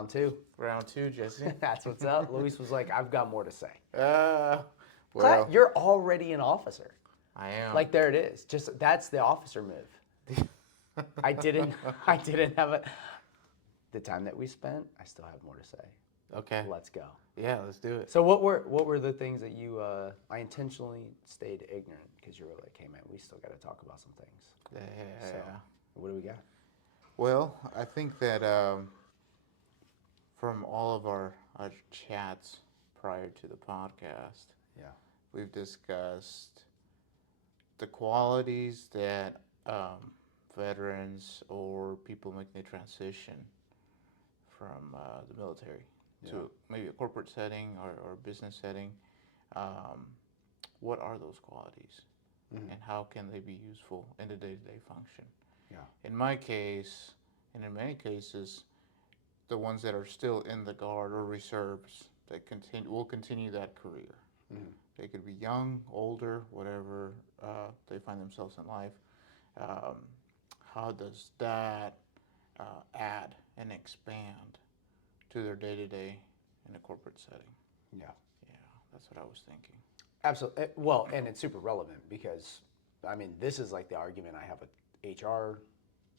round two. Round two, Jesse. That's what's up. Luis was like, I've got more to say. Well, You're already an officer. I am. Like, there it is. Just that's the officer move. I didn't have it. The time that we spent, I still have more to say. Okay. Let's go. Yeah, let's do it. So what were the things that you? I intentionally stayed ignorant because you were like, hey man, we still got to talk about some things. Yeah. So what do we got? Well, I think that from all of our chats prior to the podcast, Yeah. we've discussed the qualities that veterans or people making the transition from the military to maybe a corporate setting or business setting. What are those qualities, and how can they be useful in the day-to-day function? Yeah. In my case, and in many cases, the ones that are still in the Guard or reserves that will continue that career. They could be young, older, whatever they find themselves in life. How does that add and expand to their day-to-day in a corporate setting? Yeah. Yeah, that's what I was thinking. Absolutely. Well, and it's super relevant because, I mean, this is like the argument I have with HR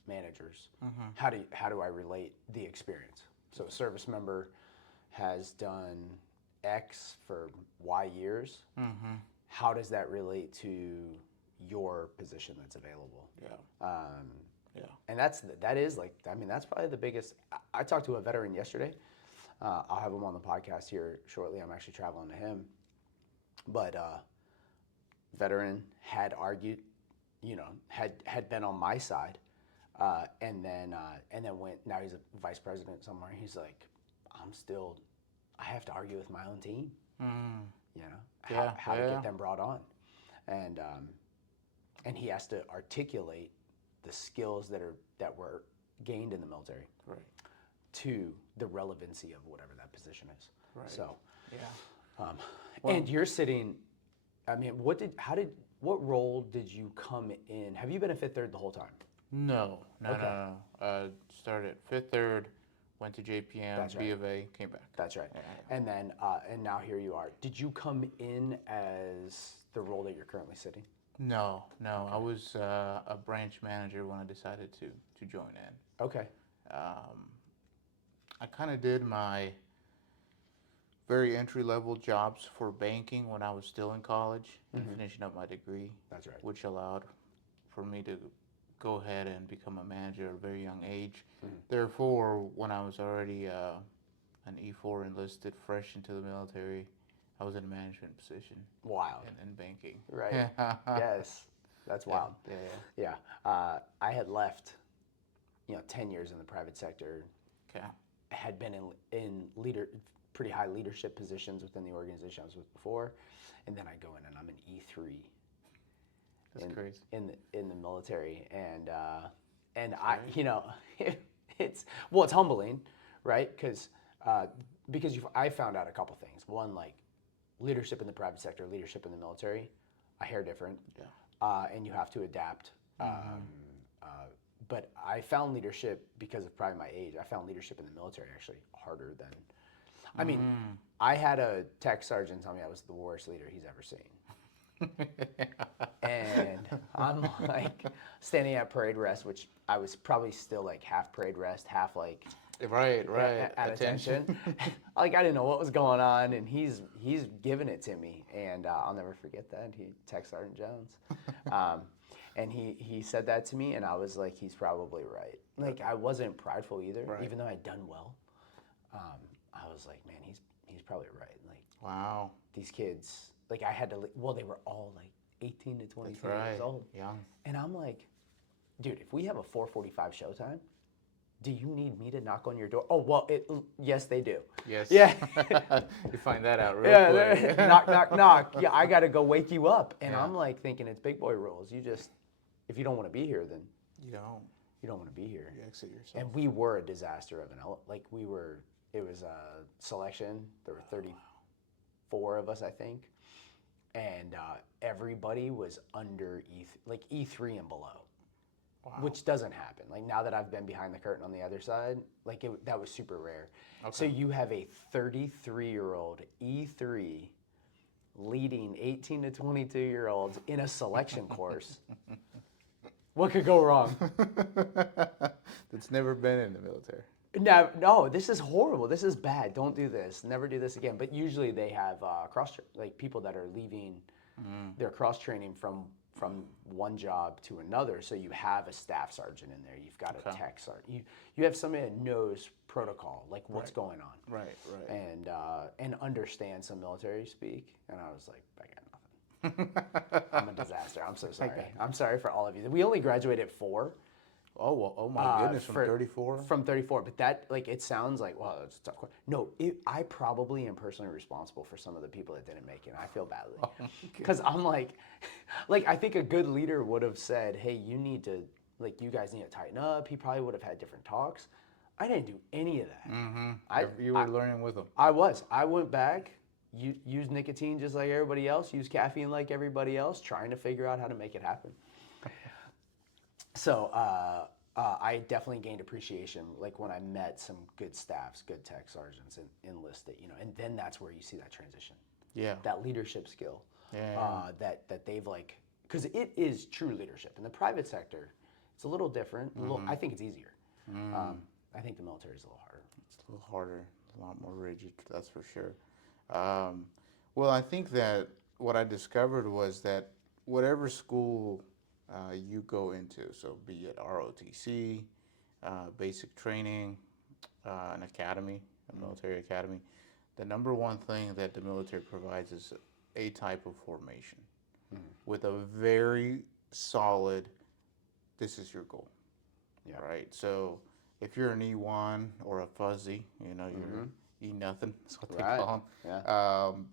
managers. How do I relate the experience? So a service member has done X for Y years. How does that relate to your position that's available? Yeah. And that is like, I mean, that's probably the biggest. I talked to a veteran yesterday. I'll have him on the podcast here shortly. I'm actually traveling to him. But veteran had argued, had been on my side, and then went. Now he's a vice president somewhere. He's like, I have to argue with my own team. How to get them brought on, and he has to articulate the skills that were gained in the military, Right. to the relevancy of whatever that position is. Right. So, Yeah. and you're sitting. I mean, what role did you come in? Have you been a Fifth Third the whole time? No. Okay. Started Fifth Third, went to JPM, That's B right. of A, came back. That's right. Yeah. And then and now here you are. Did you come in as the role that you're currently sitting? No. I was a branch manager when I decided to join in. Okay. I kind of did my very entry-level jobs for banking when I was still in college and finishing up my degree. That's right. Which allowed for me to go ahead and become a manager at a very young age. Therefore, when I was already an E4 enlisted, fresh into the military, I was in a management position. Wild. In banking. Right. Yes. That's wild. Yeah. I had left, 10 years in the private sector. Okay. I had been in pretty high leadership positions within the organization I was with before, and then I go in and I'm an E3. That's crazy. In the military, and I, it's humbling, right? Because I found out a couple things. One, like leadership in the private sector, leadership in the military, I hear different. Yeah. And you have to adapt. But I found leadership because of probably my age. I found leadership in the military actually harder than. I mean, I had a tech sergeant tell me I was the worst leader he's ever seen. And I'm like standing at parade rest, which I was probably still like half parade rest, half like Right. at attention. Like I didn't know what was going on, and he's giving it to me, and I'll never forget that. He Tech Sergeant Jones, and he said that to me, and I was like, he's probably right. Like I wasn't prideful either, even though I'd done well. I was like, man, he's probably right. Like Wow. these kids, like I had to. Well, they were all like 18 to 22 years old. Young. And I'm like, dude, if we have a 4:45 showtime, do you need me to knock on your door? Oh, well, yes, they do. Yes. Yeah. You find that out real quick. Knock, knock, knock. Yeah, I got to go wake you up. And I'm like thinking it's big boy rules. You just, if you don't want to be here, then You don't. you don't want to be here. You exit yourself. And we were a disaster of an like it was a selection. There were 34 of us, I think. And everybody was under E3 and below. Wow. which doesn't happen. Like now that I've been behind the curtain on the other side, like that was super rare. So Okay. you have a 33-year-old E3 leading 18 to 22-year-olds in a selection course. What could go wrong? That's never been in the military. No, no, this is horrible. This is bad. Don't do this. Never do this again. But usually they have like people that are leaving their cross training from one job to another. So you have a staff sergeant in there. You've got a Okay. tech sergeant. You have somebody that knows protocol, like what's Right. going on, Right. Right. and understands some military speak. And I was like, I got nothing. I'm a disaster. I'm so sorry. I'm sorry for all of you. We only graduated at 4. Oh well. Oh my goodness. From 34. From 34, but that like it sounds like well, it's a tough question. No, I probably am personally responsible for some of the people that didn't make it. And I feel badly because I'm like I think a good leader would have said, hey, you need to you guys need to tighten up. He probably would have had different talks. I didn't do any of that. Mm-hmm. You were learning with them. I was. I went back. Used nicotine just like everybody else. Used caffeine like everybody else. Trying to figure out how to make it happen. So I definitely gained appreciation, like when I met some good staffs, good tech sergeants, and enlisted, and then that's where you see that transition, Yeah. that leadership skill, Yeah. that they've because it is true leadership. In the private sector, it's a little different. I think it's easier. I think the military is a little harder. It's a little harder, a lot more rigid. That's for sure. Well, I think that what I discovered was that whatever school you go into, so be it ROTC, basic training, an academy, a military academy, the number one thing that the military provides is a type of formation with a very solid, this is your goal. Yeah. Right? So if you're an E1 or a fuzzy, you're E nothing, that's what they Right. call them.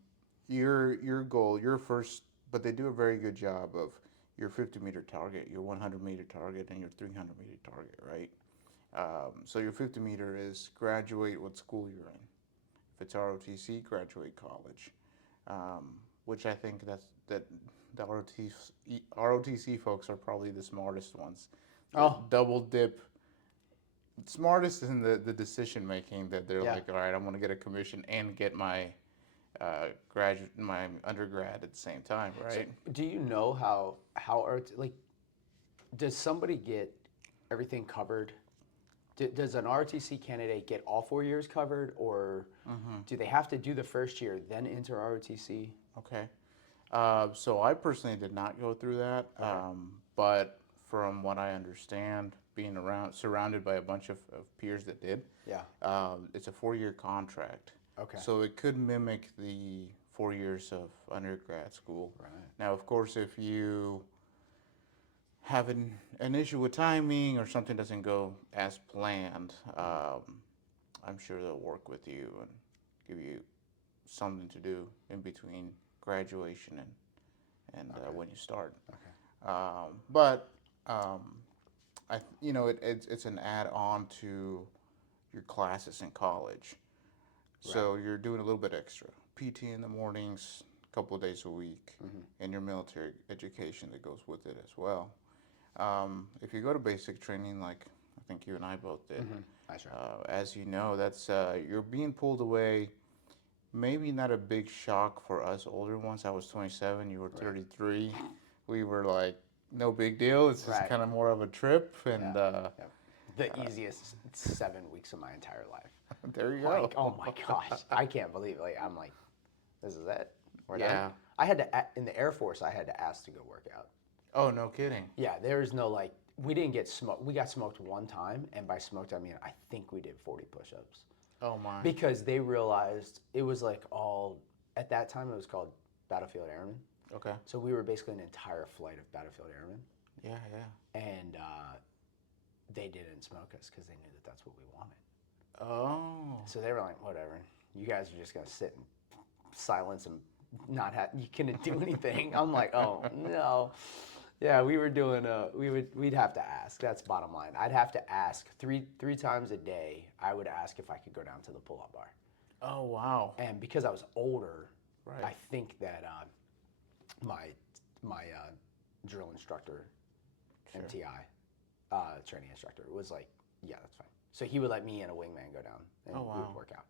Yeah. Your goal, your first, but they do a very good job of your 50-meter target, your 100-meter target, and your 300-meter target, right? So your 50-meter is graduate what school you're in. If it's ROTC, graduate college, which I think that the ROTC folks are probably the smartest ones. Oh. Double dip. Smartest in the decision making that they're Yeah. like, all right, I'm going to get a commission and get my my undergrad at the same time, right? So, do you know how does somebody get everything covered? Does an ROTC candidate get all 4 years covered, or do they have to do the first year then enter ROTC? Okay. So I personally did not go through that, but from what I understand, being surrounded by a bunch of peers that did, it's a 4-year contract. Okay. So it could mimic the 4 years of undergrad school. Right. Now, of course, if you have an issue with timing or something doesn't go as planned, I'm sure they'll work with you and give you something to do in between graduation and when you start. Okay. But it's an add-on to your classes in college. So you're doing a little bit extra. PT in the mornings, a couple of days a week, and your military education that goes with it as well. If you go to basic training, like I think you and I both did, That's right. as you know, that's you're being pulled away. Maybe not a big shock for us older ones. I was 27, you were 33. We were like, no big deal. It's just kind of more of a trip. And the easiest 7 weeks of my entire life. There you Like, go. oh my gosh, I can't believe it. I'm like, this is it. We're Yeah. done. I had to in the Air Force. I had to ask to go work out. Oh, no kidding. Yeah, there's no we didn't get smoked. We got smoked one time, and by smoked I mean I think we did 40 push-ups. Oh my. Because they realized it was at that time it was called Battlefield Airmen. Okay. So we were basically an entire flight of Battlefield Airmen. Yeah. And they didn't smoke us because they knew that that's what we wanted. Oh. So they were like, whatever, you guys are just gonna sit in silence and not you couldn't do anything. I'm like, oh no. Yeah, we were doing we'd have to ask. That's bottom line. I'd have to ask three times a day. I would ask if I could go down to the pull-up bar. Oh wow. And because I was older, Right. I think that my drill instructor, Sure. MTI, training instructor was like, yeah, that's fine. So he would let me and a wingman go down, and Oh, we would wow. work out.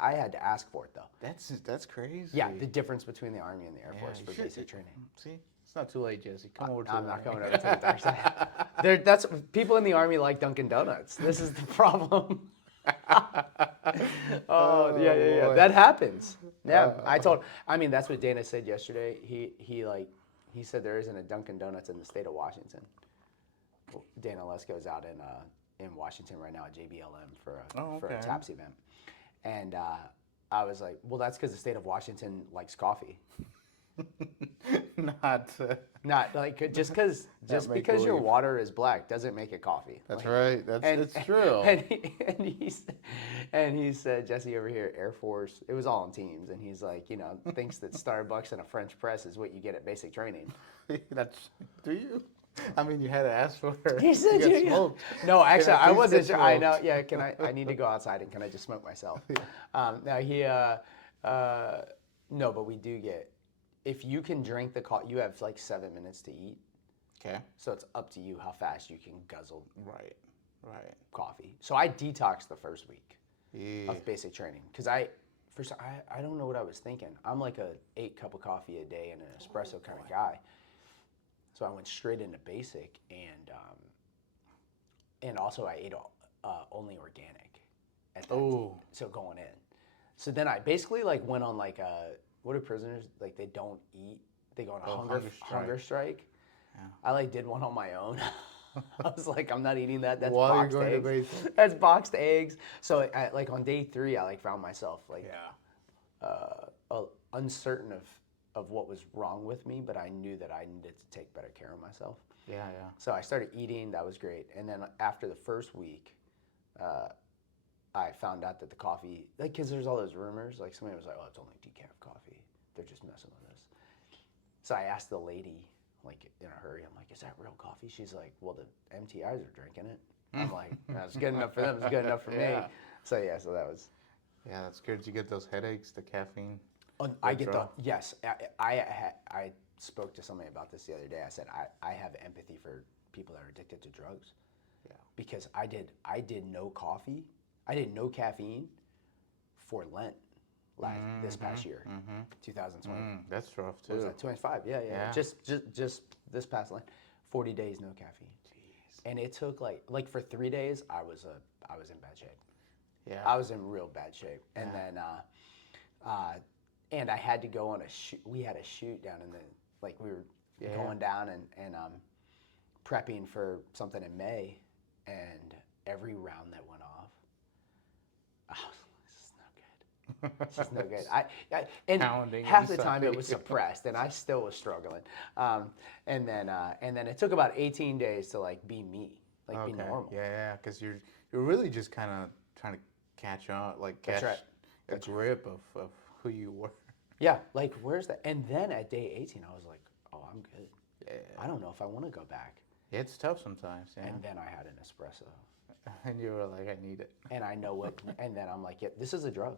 I had to ask for it though. That's crazy. Yeah, the difference between the Army and the Air Force you for should- basic training. See, it's not too late, Jesse. Come over to I'm the not Army. coming over to the dark side. That's people in the Army like Dunkin' Donuts. This is the problem. Oh yeah, yeah, yeah. boy. That happens. Yeah, I mean, that's what Dana said yesterday. He said there isn't a Dunkin' Donuts in the state of Washington. Dana Lesko's out in Washington right now at JBLM for for a okay. TAPS event, and I was like, well, that's because the state of Washington likes coffee. Not. Not like just make because your believe. water is black doesn't make it coffee. That's Like, right. It's true. And he said, Jesse over here, Air Force, it was all on Teams, and he's like, thinks that Starbucks and a French press is what you get at basic training. Do you? I mean, you had to ask for her. He said, to get smoked. No, actually, at I least wasn't get sure. I know, smoked. yeah. I need to go outside and can I just smoke myself? Now no, but we do get. If you can drink the coffee, you have like 7 minutes to eat. Okay. So it's up to you how fast you can guzzle Right. coffee. So I detoxed the first week Yeah. of basic training because I don't know what I was thinking. I'm like a 8 cup of coffee a day and an espresso kind of guy. So I went straight into basic and also I ate only organic. So going in. So then I basically like went on like what do prisoners like? They don't eat. They go on a hunger strike. Yeah. I like did one on my own. I was like, I'm not eating that. That's While you're boxed going to eggs. basic. That's boxed eggs. So like on day 3, I like found myself like uncertain of what was wrong with me, but I knew that I needed to take better care of myself. Yeah. So I started eating. That was great. And then after the first week, I found out that the coffee, like, because there's all those rumors, like somebody was like, oh, it's only decaf coffee. They're just messing with us. So I asked the lady, like, in a hurry, I'm like, is that real coffee? She's like, well, the MTIs are drinking it. I'm like, that's good enough for them. It's good enough for me. Yeah. So that was. Yeah, that's good. Did you get those headaches, the caffeine? I get the, withdrawal? yes. I spoke to somebody about this the other day. I said, I have empathy for people that are addicted to drugs. Yeah. Because I did no coffee. I did no caffeine for Lent this past year, 2020. That's rough too. What was that? 25. Yeah. Just this past Lent, 40 days no caffeine. Jeez. And it took like for 3 days I was in bad shape. Yeah. I was in real bad shape. And then and I had to go on a shoot. We had a shoot down in the we were going down and prepping for something in May, and every round that went off, I was like, this is no good. This is no good. And Pounding half the inside. time it was suppressed, and I still was struggling. And then it took about 18 days to be me, be normal. Yeah, because you're really just kind of trying to catch on, catch right. a grip of who you were. Yeah, where's that? And then at day 18, I was like, oh, I'm good. Yeah. I don't know if I want to go back. It's tough sometimes, yeah. And then I had an espresso. And you were like, I need it. And I know what, and then I'm like, yeah, this is a drug.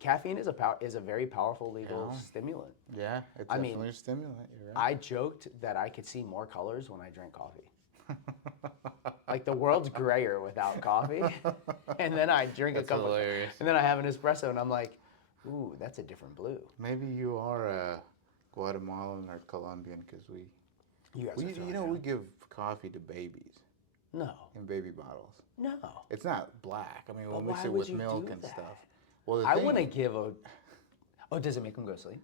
Caffeine is a very powerful legal stimulant. Yeah, it's I mean, definitely a stimulant. You're right. I joked that I could see more colors when I drank coffee. The world's grayer without coffee. And then I drink That's a cup hilarious. and then I have an espresso and I'm like, ooh, that's a different blue. Maybe you are a Guatemalan or Colombian because You guys are throwing we down. give coffee to babies No. in baby bottles. No. It's not black. I mean, we'll But mix why it would with you milk do and that? stuff. Well, I want to give a. Oh, does it make them go to sleep?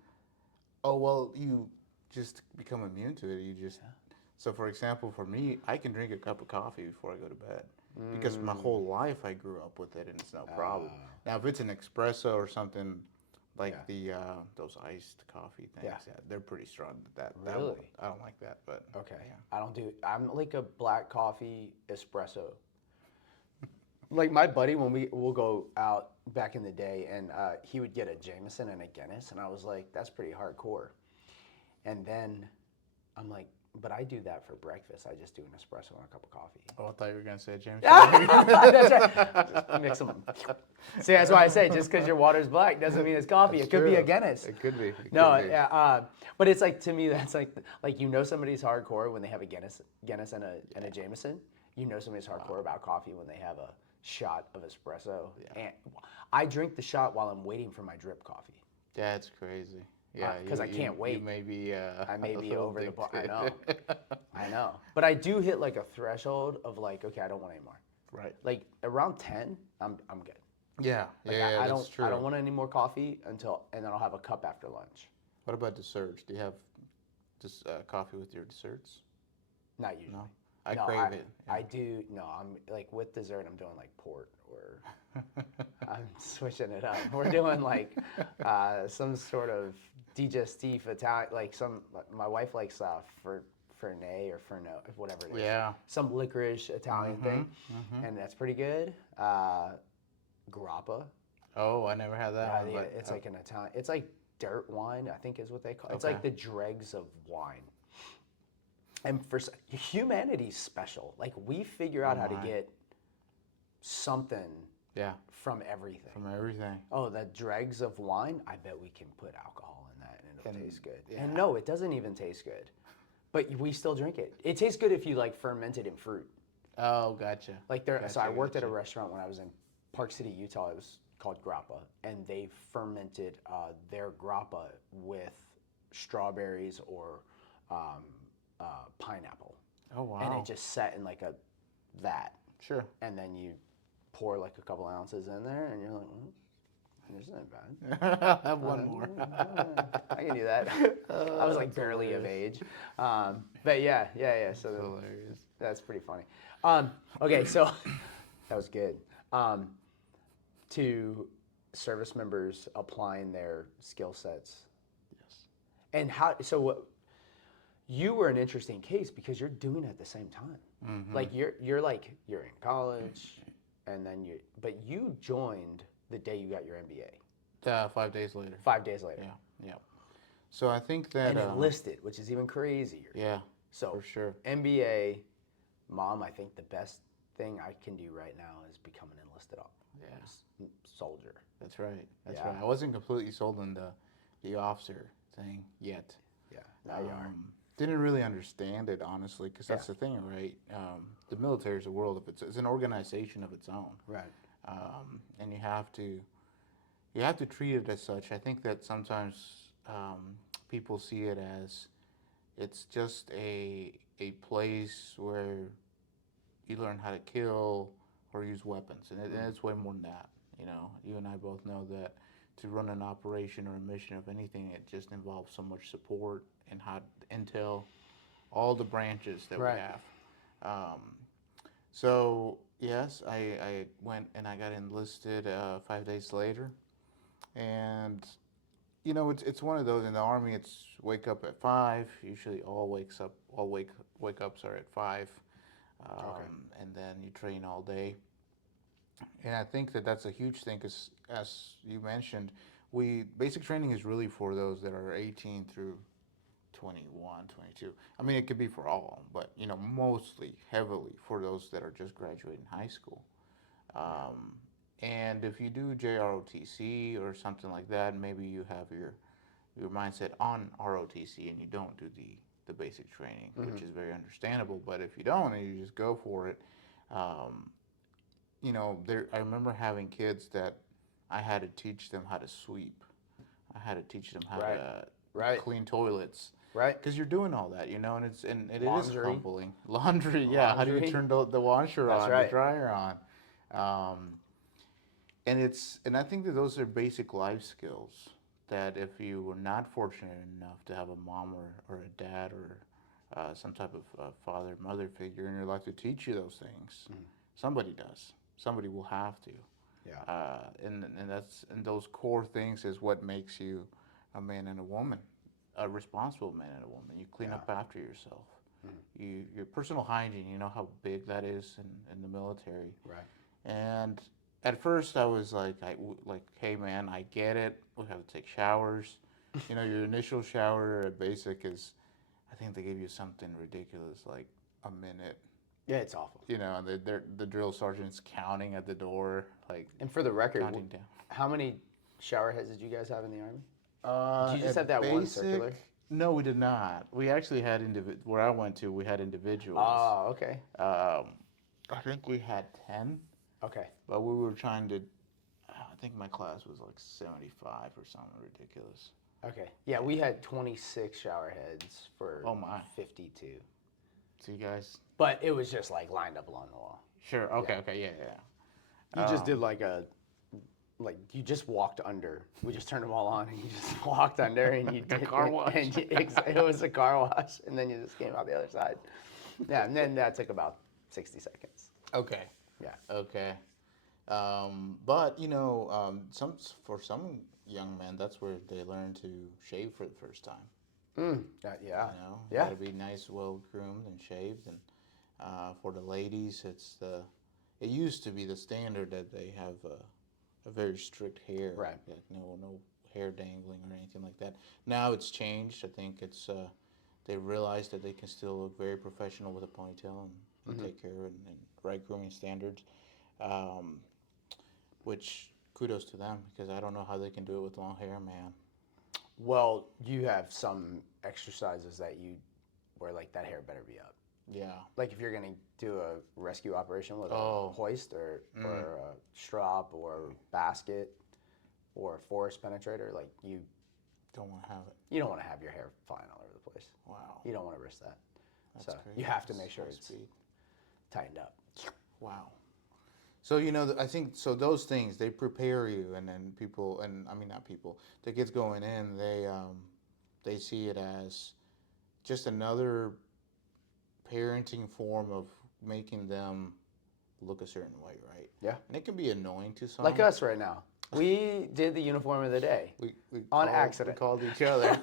Oh, well, you just become immune to it. You just. So, for example, for me, I can drink a cup of coffee before I go to bed because my whole life I grew up with it and it's no problem. Now, if it's an espresso or something like those iced coffee things, they're pretty strong. Really? I don't like that, but Okay. I don't do. I'm like a black coffee espresso. My buddy, when we'll go out back in the day, and he would get a Jameson and a Guinness, and I was like, that's pretty hardcore. And then I'm like, but I do that for breakfast. I just do an espresso and a cup of coffee. Oh, I thought you were gonna say James. That's right. Just mix them. See, that's why I say just because your water's black doesn't mean it's coffee. That's It could be a true. Guinness. It could be. It No, could be. yeah, but it's like to me that's like somebody's hardcore when they have a Guinness and a Jameson. You know somebody's hardcore about coffee when they have a shot of espresso. Yeah. And I drink the shot while I'm waiting for my drip coffee. That's crazy. Yeah, 'cause I can't wait. You may be. I may a be little over the bar. I addicted. know. I know. But I do hit like a threshold of like, okay, I don't want any more. Right. Like around 10, I'm good. Yeah. Like Yeah. I That's don't true. I don't want any more coffee and then I'll have a cup after lunch. What about desserts? Do you have just coffee with your desserts? Not usually. No. I No, crave it. I do. No, I'm like with dessert. I'm doing like port, or I'm switching it up. We're doing like some sort of digestif Italian, like my wife likes Fernet or Ferno, whatever it is. Yeah. Some licorice Italian thing, and that's pretty good. Grappa. Oh, I never had that one. But It's like an Italian. It's like dirt wine, I think is what they call it. It's like the dregs of wine. And humanity's special. Like we figure out how to get something yeah, from everything. from everything. Oh, the dregs of wine, I bet we can put alcohol in that and it'll taste good. yeah. And no, it doesn't even taste good. But we still drink it. It tastes good if you like ferment it in fruit. Oh, gotcha. Like so I worked at a gotcha. restaurant when I was in Park City, Utah. It was called grappa, and they fermented their grappa with strawberries or pineapple, Oh, wow. and it just sat in like a vat, Sure. and then you pour like a couple ounces in there, and you're like, this isn't bad. I'll have one more. I can do that. I was like barely of age, but yeah. So Hilarious. that's pretty funny. Okay, so that was good. To service members applying their skill sets. Yes. And you were an interesting case because you're doing it at the same time. Like you're in college, and then but you joined the day you got your MBA. 5 days later. 5 days later. Yeah. So I think that. And enlisted, which is even crazier. Yeah. So for sure. MBA, Mom, I think the best thing I can do right now is become an enlisted soldier. That's right. That's Yeah. right. I wasn't completely sold on the officer thing yet. Yeah, now you are. Didn't really understand it honestly, because that's the thing, right? The military is a world of it's an organization of its own, Right. and you have to treat it as such. I think that sometimes people see it as it's just a place where you learn how to kill or use weapons, and it's way more than that. You know, you and I both know that to run an operation or a mission of anything, it just involves so much support and how intel, all the branches that Right. we have. So yes, I went and I got enlisted 5 days later, and you know it's one of those in the Army. It's wake up at 5. Usually all wake ups are at 5, and then you train all day. And I think that that's a huge thing because, as you mentioned, basic training is really for those that are 18 through 21, 22. I mean, it could be for all, but you know, mostly heavily for those that are just graduating high school. And if you do JROTC or something like that, maybe you have your mindset on ROTC and you don't do the basic training, which is very understandable. But if you don't and you just go for it, you know, I remember having kids that I had to teach them how to sweep. I had to teach them how to clean toilets. Right. Because you're doing all that, you know, and it is Laundry. humbling. Laundry, yeah. How do you turn the washer That's on, right. the dryer on? And I think that those are basic life skills that if you were not fortunate enough to have a mom or a dad or some type of father, mother figure in your life to teach you those things, somebody does. Somebody will have to. Yeah. And those core things is what makes you a man and a woman, a responsible man and a woman. You clean up after yourself. Your personal hygiene, you know how big that is in the military. Right. And at first I was like, hey man, I get it. We have to take showers. You know, your initial shower at basic is I think they give you something ridiculous like a minute. Yeah, it's awful. You know, and the drill sergeant's counting at the door, like And for the record, counting down. how many shower heads did you guys have in the Army? Did you just At have that one basic, circular? no, we did not. We actually had where I went to. We had individuals. Oh, okay. I think we had 10, Okay. but we were trying to. I think my class was like 75 or something ridiculous. Okay. Yeah, we had 26 shower heads for Oh my. 52. So you guys. But it was just like lined up along the wall. Sure. Okay. Okay. Yeah. Yeah. You just did like you just walked under. We just turned them all on and you just walked under and you did car wash. And it was a car wash and then you just came out the other side. Yeah, and then that took about 60 seconds. Okay. Yeah. Okay. But you know, for some young men, that's where they learn to shave for the first time. Yeah. You know, you Yeah. gotta be nice, well groomed and shaved, and for the ladies, it used to be the standard that they have a very strict hair, Right. like no hair dangling or anything like that. Now it's changed. I think it's they realize that they can still look very professional with a ponytail and take care of it and right grooming standards. Which kudos to them because I don't know how they can do it with long hair, man. Well, you have some exercises where like that hair better be up. Yeah. Like if you're gonna do a rescue operation with Oh. a hoist or a strop or basket or a force penetrator, like you Don't want to have it. don't want to have your hair flying all over the place. Wow. You don't want to risk that. That's So crazy. you have to That's make sure high it's speed. tightened up. Wow. So you know, I think so. Those things they prepare you, and then people, and I mean not people, the kids going in, they see it as just another parenting form of making them look a certain way, right? Yeah. And it can be annoying to some. Like us right now. We did the uniform of the day. We On called, accident. We called each other.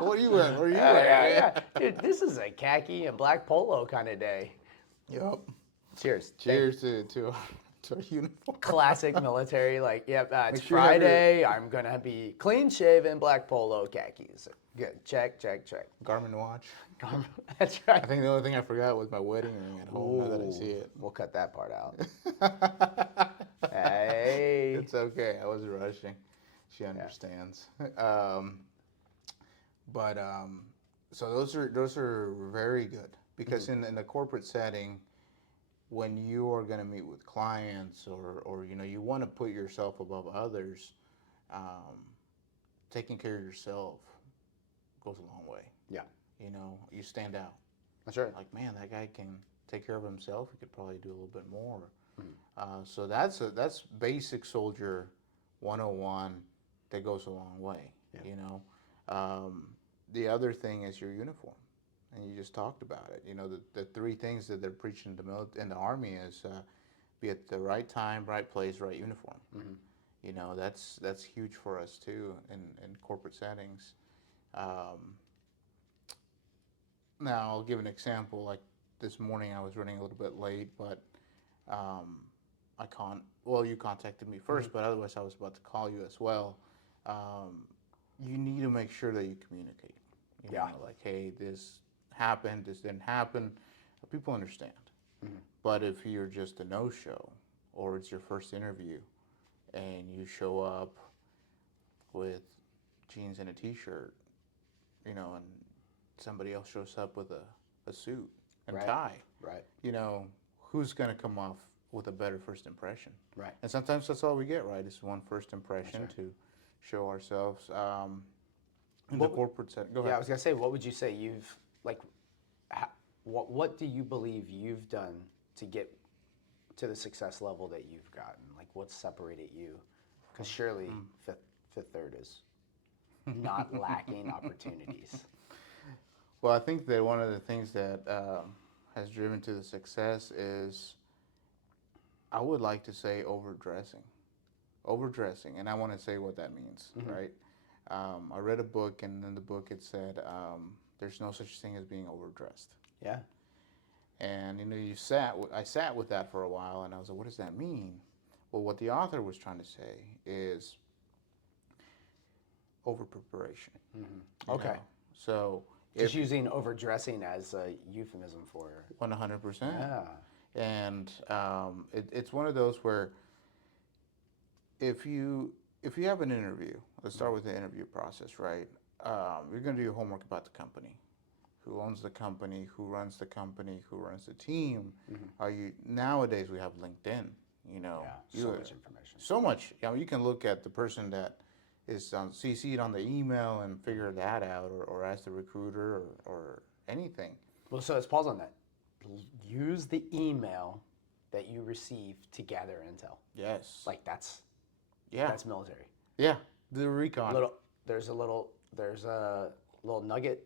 What are you wearing? What are you wearing? Yeah. Dude, this is a khaki and black polo kind of day. Yep. Cheers. Cheers to our uniform. Classic military, like, yep, it's Make sure you have Friday. I'm going to be clean shaven, black polo, khakis. Good. Check. Garmin watch. That's I right. think the only thing I forgot was my wedding ring at home. Now that I see it. We'll cut that part out. Hey. It's okay. I was rushing. She understands. So those are very good because in the corporate setting, when you are going to meet with clients or you know you want to put yourself above others, taking care of yourself goes a long way. Yeah. You know, you stand out. That's right. Like, man, that guy can take care of himself. He could probably do a little bit more. So that's basic soldier 101 that goes a long way. Yeah. You know, the other thing is your uniform, and you just talked about it. You know, the three things that they're preaching in the Army is be at the right time, right place, right uniform. You know, that's huge for us too in corporate settings. Now I'll give an example. Like this morning, I was running a little bit late, but you contacted me first, but otherwise I was about to call you as well. You need to make sure that you communicate. You know, like, hey, this happened, this didn't happen. People understand. But if you're just a no-show or it's your first interview and you show up with jeans and a t-shirt, you know, and somebody else shows up with a suit and tie, Right. you know, who's going to come off with a better first impression? Right. And sometimes that's all we get, right? Is one first impression to show ourselves in the corporate setting. Go ahead. Yeah, I was gonna say, what would you say what do you believe you've done to get to the success level that you've gotten? Like, what separated you? Because surely Fifth Third is not lacking opportunities. Well, I think that one of the things that has driven to the success is, I would like to say, overdressing, and I want to say what that means, right? I read a book, and in the book it said, "There's no such thing as being overdressed." Yeah. And you know, I sat with that for a while, and I was like, "What does that mean?" Well, what the author was trying to say is over preparation. Okay. So Just using overdressing as a euphemism for 100%. yeah. And it's one of those where if you have an interview, let's start with the interview process, right? You're going to do your homework about the company. Who owns the company? Who runs the company? Who runs the team? Are you nowadays we have LinkedIn? You know, Yeah, so much information. So much. You know, you can look at the person that is CC'd on the email and figure that out, or ask the recruiter or anything. Well, so let's pause on that. Use the email that you receive to gather intel. Yes. Like that's Yeah. that's military. Yeah. The recon. There's a little nugget.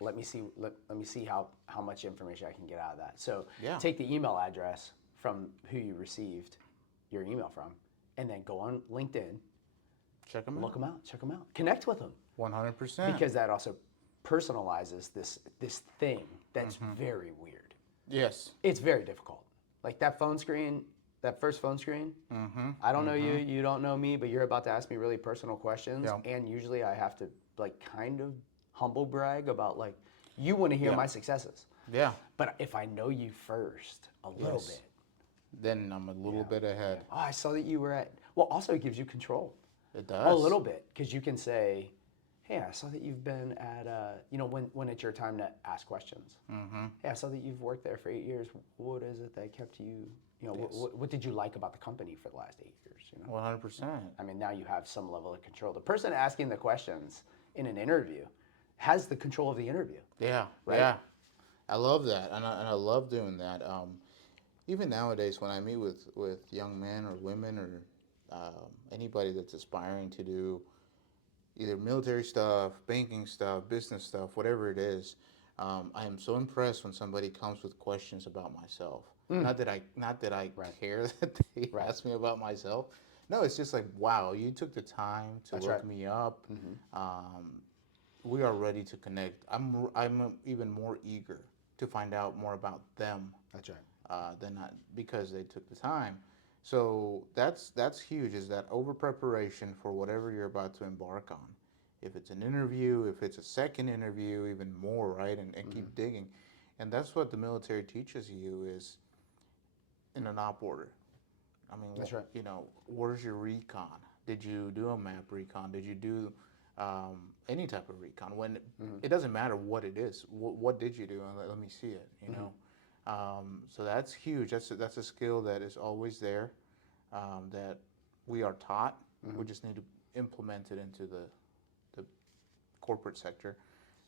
Let me see how much information I can get out of that. So take the email address from who you received your email from, and then go on LinkedIn. Check them out. Look them out. Check them out. Connect with them. 100%. Because that also personalizes this thing that's very weird. Yes. It's very difficult. Like that phone screen, that first phone screen. I don't know you. You don't know me, but you're about to ask me really personal questions, and usually I have to like kind of humble brag about like you want to hear my successes. Yeah. But if I know you first a little bit, then I'm a little bit ahead. Oh, I saw that you were at. Well, also it gives you control. It does. A little bit, because you can say, hey, I saw that you've been at, when it's your time to ask questions. Hey, I saw that you've worked there for 8 years. What is it that kept you, what did you like about the company for the last 8 years? 100%. I mean, now you have some level of control. The person asking the questions in an interview has the control of the interview. Yeah, right? Yeah. I love that, and I love doing that. Even nowadays, when I meet with young men or women or anybody that's aspiring to do either military stuff, banking stuff, business stuff, whatever it is, I am so impressed when somebody comes with questions about myself. Not that I care that they ask me about myself. No, it's just like, wow, you took the time to look me up. We are ready to connect. I'm even more eager to find out more about them. That's right. Because they took the time. So that's huge. Is that over preparation for whatever you're about to embark on? If it's an interview, if it's a second interview, even more, right? And keep digging. And that's what the military teaches you is in an op order. I mean, that's right. Where's your recon? Did you do a map recon? Did you do any type of recon? When it doesn't matter what it is. What did you do? And let me see it. So that's huge. That's a skill that is always there, that we are taught. We just need to implement it into the corporate sector.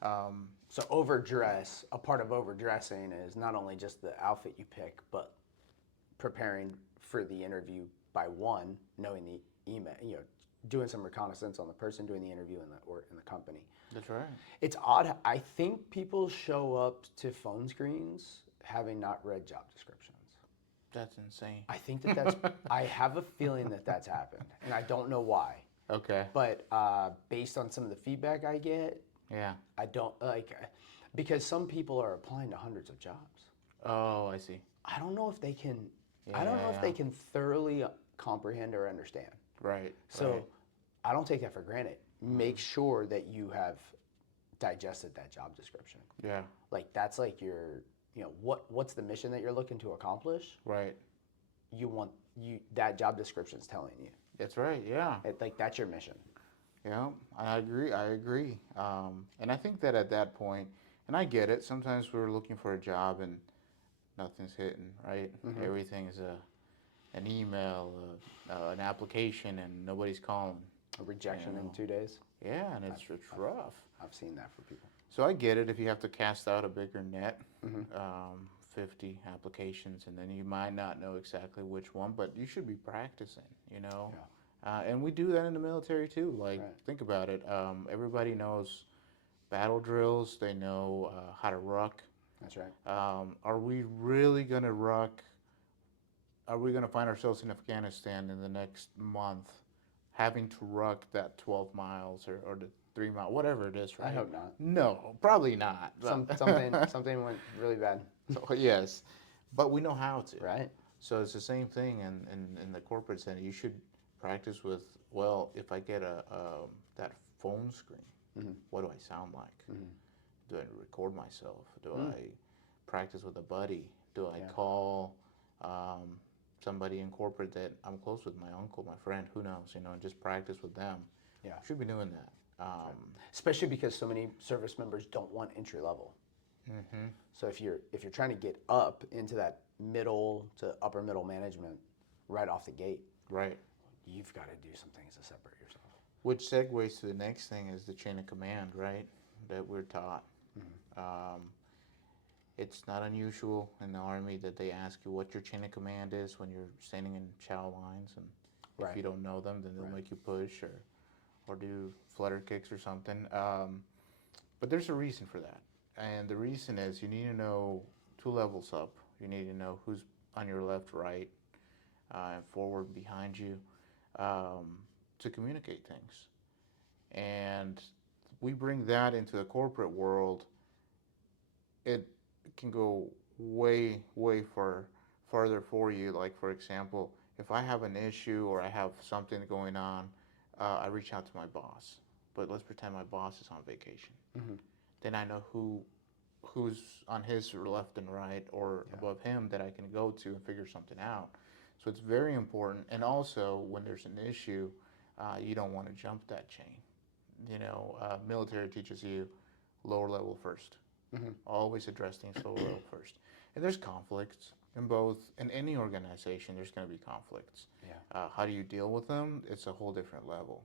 So overdress, a part of overdressing is not only just the outfit you pick, but preparing for the interview by knowing the email, doing some reconnaissance on the person doing the interview in the company. That's right. It's odd. I think people show up to phone screens having not read job descriptions. That's insane. I think that's. I have a feeling that that's happened, and I don't know why. Okay. But based on some of the feedback I get, I don't because some people are applying to hundreds of jobs. Oh, I see. I don't know if they can. I don't know if they can thoroughly comprehend or understand. Right. So I don't take that for granted. Make sure that you have digested that job description. Yeah. Like that's like your, what's the mission that you're looking to accomplish? Right. That job description's telling you. That's right. Yeah. That's your mission. Yeah, I agree. And I think that at that point, and I get it. Sometimes we're looking for a job and nothing's hitting. Right. Everything's an email, an application, and nobody's calling. A rejection in 2 days. Yeah, and it's rough. I've seen that for people. So I get it if you have to cast out a bigger net, 50 applications, and then you might not know exactly which one, but you should be practicing, Yeah. And we do that in the military too. Like, think about it. Everybody knows battle drills. They know how to ruck. That's right. Are we really going to ruck? Are we going to find ourselves in Afghanistan in the next month having to ruck that 12 miles or the 3 mile, whatever it is, right? I hope not. No, probably not. Something went really bad. So, yes, but we know how to. Right. So it's the same thing in the corporate center. You should practice with, well, if I get that phone screen, what do I sound like? Do I record myself? Do I practice with a buddy? Do I Yeah. call somebody in corporate that I'm close with, my uncle, my friend, who knows, and just practice with them? Yeah. Should be doing that. Especially because so many service members don't want entry level. So if you're trying to get up into that middle to upper middle management right off the gate, Right. you've got to do some things to separate yourself. Which segues to the next thing is the chain of command, right? That we're taught. It's not unusual in the Army that they ask you what your chain of command is when you're standing in chow lines, and if you don't know them, then they'll make you push or do flutter kicks or something. But there's a reason for that, and the reason is you need to know 2 levels up. You need to know who's on your left, right, and forward, behind you, to communicate things. And we bring that into the corporate world. It can go way, way farther for you. Like, for example, if I have an issue or I have something going on, I reach out to my boss. But let's pretend my boss is on vacation. Then I know who's on his left and right or above him that I can go to and figure something out. So it's very important. And also, when there's an issue, you don't want to jump that chain. Military teaches you lower level first. Always address things lower level first. And there's conflicts in any organization. There's going to be conflicts. How do you deal with them? It's a whole different level.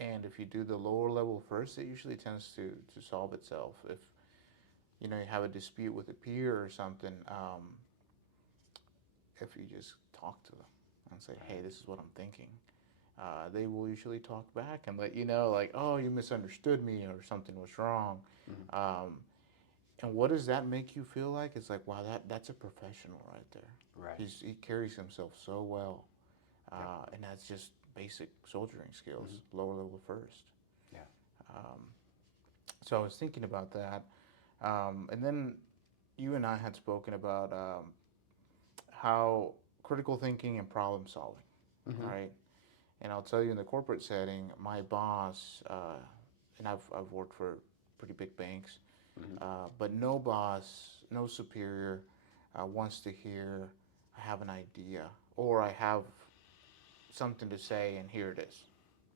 And if you do the lower level first, it usually tends to solve itself. If you have a dispute with a peer or something, if you just talk to them and say, hey, this is what I'm thinking, they will usually talk back and let you know, like, oh, you misunderstood me or something was wrong. And what does that make you feel like? It's like, wow, that's a professional right there. Right. He carries himself so well. And that's just basic soldiering skills, lower level first. Yeah. So I was thinking about that. And then you and I had spoken about how critical thinking and problem solving, right? And I'll tell you, in the corporate setting, my boss, and I've worked for pretty big banks, but no boss, no superior wants to hear, I have an idea, or I have something to say, and here it is.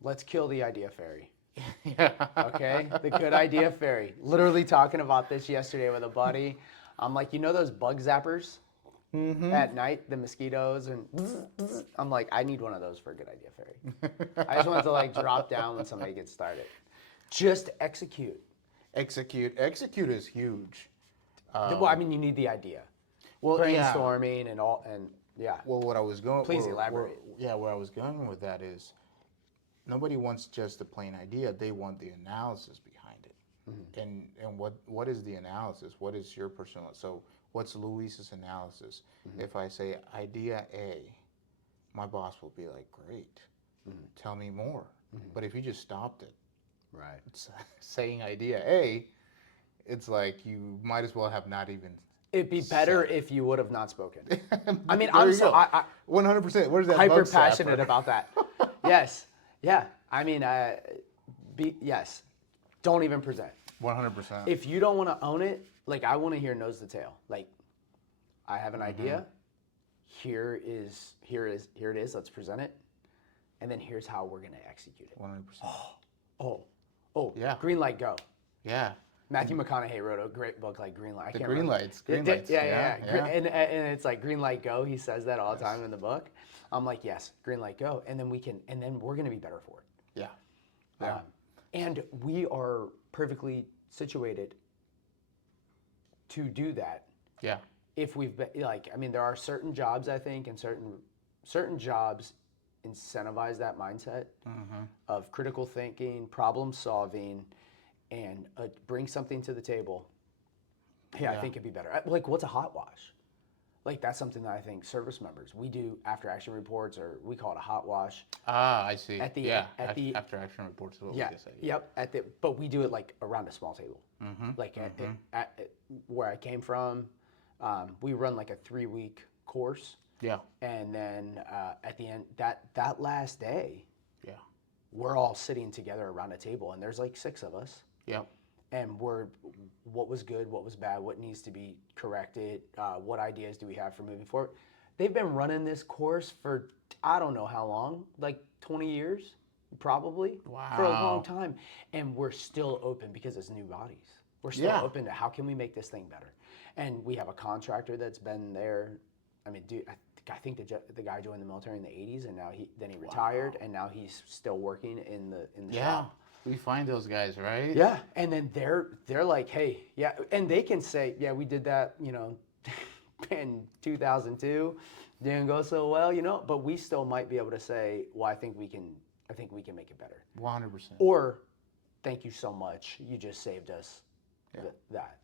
Let's kill the idea fairy. Yeah. Okay? The good idea fairy. Literally talking about this yesterday with a buddy. I'm like, those bug zappers at night, the mosquitoes, and I'm like, I need one of those for a good idea fairy. I just want it to drop down when somebody gets started. Just execute. Execute is huge. Well, I mean, you need the idea. Well, brainstorming and all, and yeah. Well, what I was going. Please elaborate. Where I was going with that is, nobody wants just a plain idea. They want the analysis behind it. And what is the analysis? What is your personal? So what's Luis's analysis? If I say idea A, my boss will be like, great, tell me more. But if you just stopped it, Right. saying idea A, it's like you might as well have not even. It'd be better if you would have not spoken. I mean, There I'm you so go. 100%. Where's that? hyper bug passionate zapper? about that. Yes. Yeah. I mean, yes. Don't even present. 100%. If you don't want to own it, like, I want to hear nose to tail. Like, I have an idea. Here it is. Let's present it. And then here's how we're going to execute it. 100%. Oh, Yeah. Green light, go. Yeah. Matthew McConaughey wrote a great book like Green Light. I can't Green remember. lights. Green Yeah, lights. yeah. Yeah. And it's like green light, go. He says that all the time in the book. I'm like, yes, green light, go. And then we're going to be better for it. Yeah. Yeah. And we are perfectly situated to do that. Yeah. If we've been, there are certain jobs, I think, and certain jobs incentivize that mindset of critical thinking, problem solving, and bring something to the table. Hey, I think it'd be better. Like, what's a hot wash? Like, that's something that I think service members, we do after action reports, or we call it a hot wash. Ah, I see. At the after action reports is what we just say. Yep. But we do it like around a small table. Like at where I came from, we run like a 3-week course. Yeah. And then at the end, that last day, Yeah. we're all sitting together around a table, and there's like 6 of us. Yep. and what was good, what was bad, what needs to be corrected, what ideas do we have for moving forward. They've been running this course for I don't know how long, like 20 years, probably, for a long Wow. time, and we're still open because it's new bodies. We're still Yeah. open to how can we make this thing better, and we have a contractor that's been there. I mean, dude, I think the guy joined the military in the 80s, and now he retired, and now he's still working in the Yeah. shop. We find those guys, right? Yeah, and then they're like, hey, yeah, and they can say, yeah, we did that, in 2002, didn't go so well, but we still might be able to say, well, I think we can make it better, 100%. or thank you so much, you just saved us that.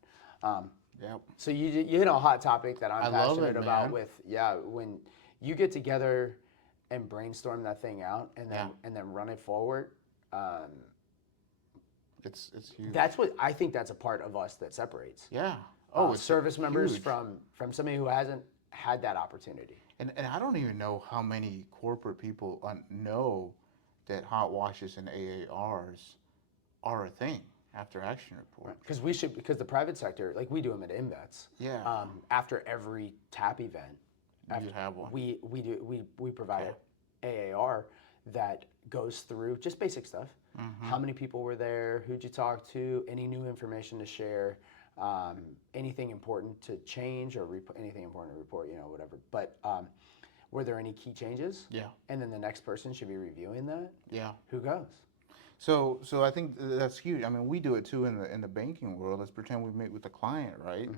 Yep. So you hit on a hot topic that I'm I love passionate it, about. man. With when you get together and brainstorm that thing out, and then run it forward. It's huge. That's what I think. That's a part of us that separates. Yeah. Oh, it's service members huge. from somebody who hasn't had that opportunity. And I don't even know how many corporate people know that hot washes and AARs are a thing after action report. Because the private sector, like we do them at INvets. Yeah. After every TAP event, You have one. we provide an AAR that goes through just basic stuff. How many people were there? Who'd you talk to? Any new information to share? Anything important to change or anything important to report? Whatever. But were there any key changes? Yeah. And then the next person should be reviewing that. Yeah. Who goes? So I think that's huge. I mean, we do it too in the banking world. Let's pretend we meet with the client, right?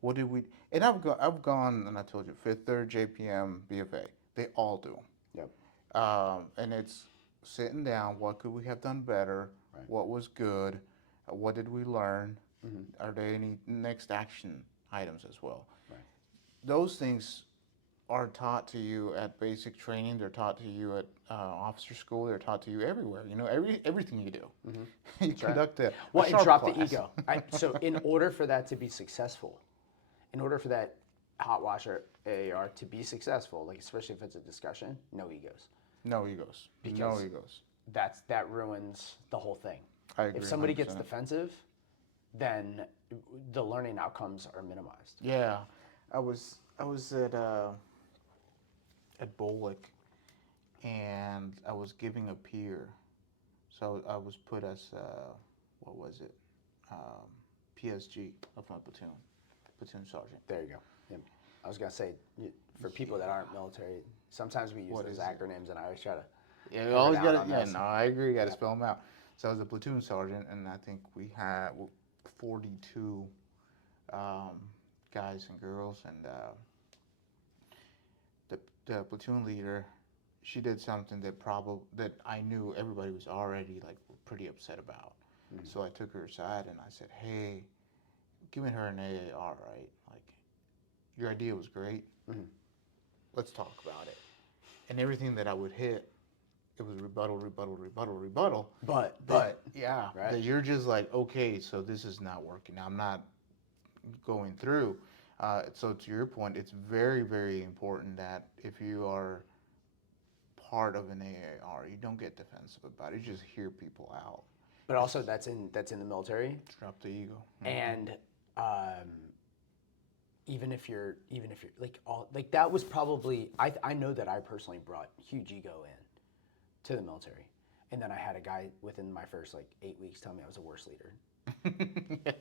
What did we? And I've gone, and I told you, Fifth Third, JPM, BFA. They all do them. Yep. And it's sitting down. What could we have done better? Right. What was good? What did we learn? Are there any next action items as well? Right. Those things are taught to you at basic training. They're taught to you at officer school. They're taught to you everywhere. Everything you do. You conduct a Well, and sharp drop class. the ego. So in order for that to be successful, in order for that hot washer AAR to be successful, like especially if it's a discussion, no egos. No egos. No egos. That ruins the whole thing. I agree. If somebody gets 100%. defensive, then the learning outcomes are minimized. Yeah, I was at Bolick, and I was giving a peer, so I was put as what was it, PSG of my platoon sergeant. There you go. Yeah. I was gonna say for people that aren't military, sometimes we use What those is it? acronyms, and I always try to. Yeah, you always down got on to. Yeah, this. no, I agree. You got to spell them out. So I was a platoon sergeant, and I think we had 42 guys and girls, and the platoon leader, she did something that I knew everybody was already like pretty upset about. So I took her aside and I said, "Hey, giving her an AAR, right? Like, your idea was great. Let's talk about it." And everything that I would hit, it was rebuttal. But yeah, Right. that you're just like, okay, so this is not working. I'm not going through. So to your point, it's very, very important that if you are part of an AAR, you don't get defensive about it. You just hear people out. But also that's in the military. Drop the ego. And even if you're like that was probably I know that I personally brought huge ego in to the military, and then I had a guy within my first 8 weeks tell me I was the worst leader. Yeah.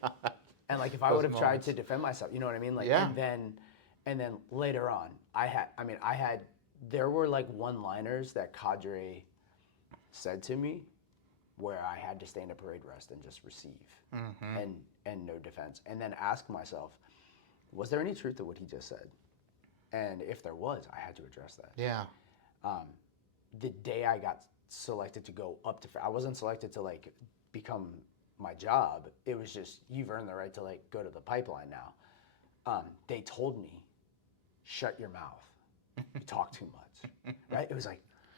And like if I Those would have tried moments. to defend myself, you know what I mean? Like Yeah. and then later on, there were one-liners that cadre said to me where I had to stand at parade rest and just receive and no defense, and then ask myself, was there any truth to what he just said? And if there was, I had to address that. Yeah. The day I got selected to go up to, I wasn't selected to become my job. It was just, you've earned the right to go to the pipeline now. They told me, shut your mouth. You talk too much, right? It was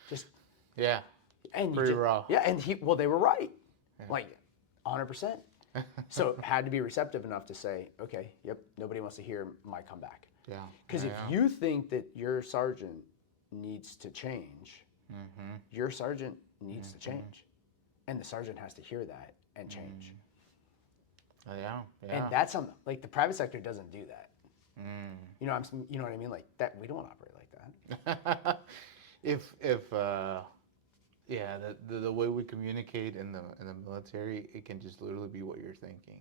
just. Yeah. And Pretty raw. Yeah, and they were right, 100%. So had to be receptive enough to say, okay, yep, nobody wants to hear my comeback. Yeah. Because if you think that your sergeant needs to change, your sergeant needs to change, and the sergeant has to hear that and change. Yeah, And yeah. that's something like the private sector doesn't do that. Mm. You know what I mean? Like that, we don't operate like that. if yeah, the way we communicate in the military, it can just literally be what you're thinking.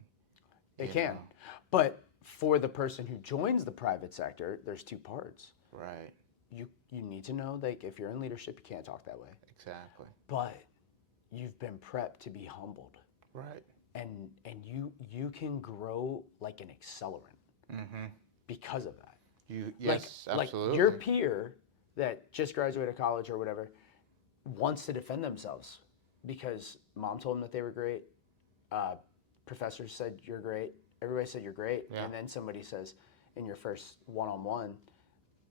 It You can, know, but for the person who joins the private sector, there's two parts. right? You need to know like if you're in leadership, you can't talk that way, Exactly. but you've been prepped to be humbled, Right. and you can grow like an accelerant Mm-hmm. because of that. Like Yes, like your absolutely. peer that just graduated college or whatever wants to defend themselves because mom told them that they were great, uh, professors said you're great, everybody said you're great, Yeah. and then somebody says in your first one-on-one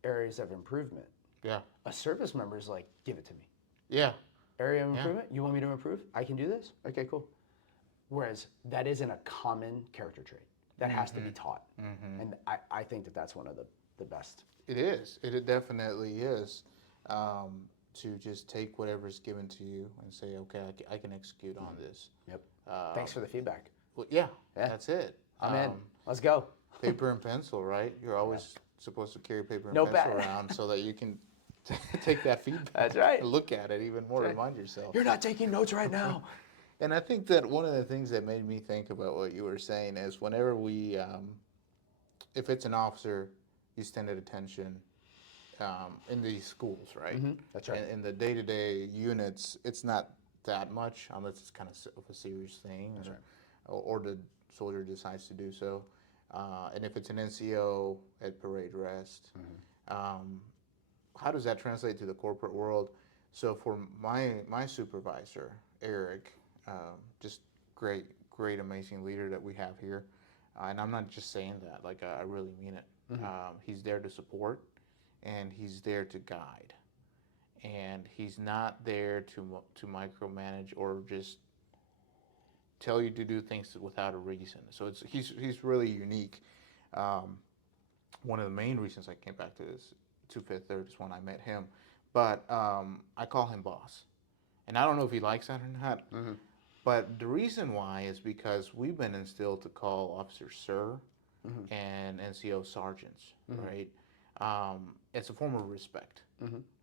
areas of improvement, Yeah. a service member is like, give it to me. Yeah. Area of Yeah. improvement? You want me to improve? I can do this? Okay, cool. Whereas that isn't a common character trait. That has to be taught. And I think that that's one of the best. It is. It definitely is. Um, to just take whatever's given to you and say, okay, I can execute on this. Yep. Um, Thanks for the feedback. well, yeah, Yeah, that's it. I'm in. Let's go. Paper and pencil, right? You're always supposed to carry paper and pencil Notepad. around so that you can take that feedback That's right. and look at it even more, That's right. remind yourself. You're not taking notes right now. And I think that one of the things that made me think about what you were saying is whenever if it's an officer, you stand at attention in these schools, right? That's right. And in the day-to-day units, it's not that much unless it's kind of a serious thing, That's right. or the soldier decides to do so. And if it's an NCO at parade rest, how does that translate to the corporate world? So for my supervisor, Eric, just great, amazing leader that we have here, and I'm not just saying that, like I really mean it. He's there to support, and he's there to guide, and he's not there to micromanage or just tell you to do things without a reason. So he's really unique. Um, One of the main reasons I came back to this to Fifth Third is when I met him, but I call him boss, and I don't know if he likes that or not. But the reason why is because we've been instilled to call officers sir and NCO sergeants, right? It's a form of respect.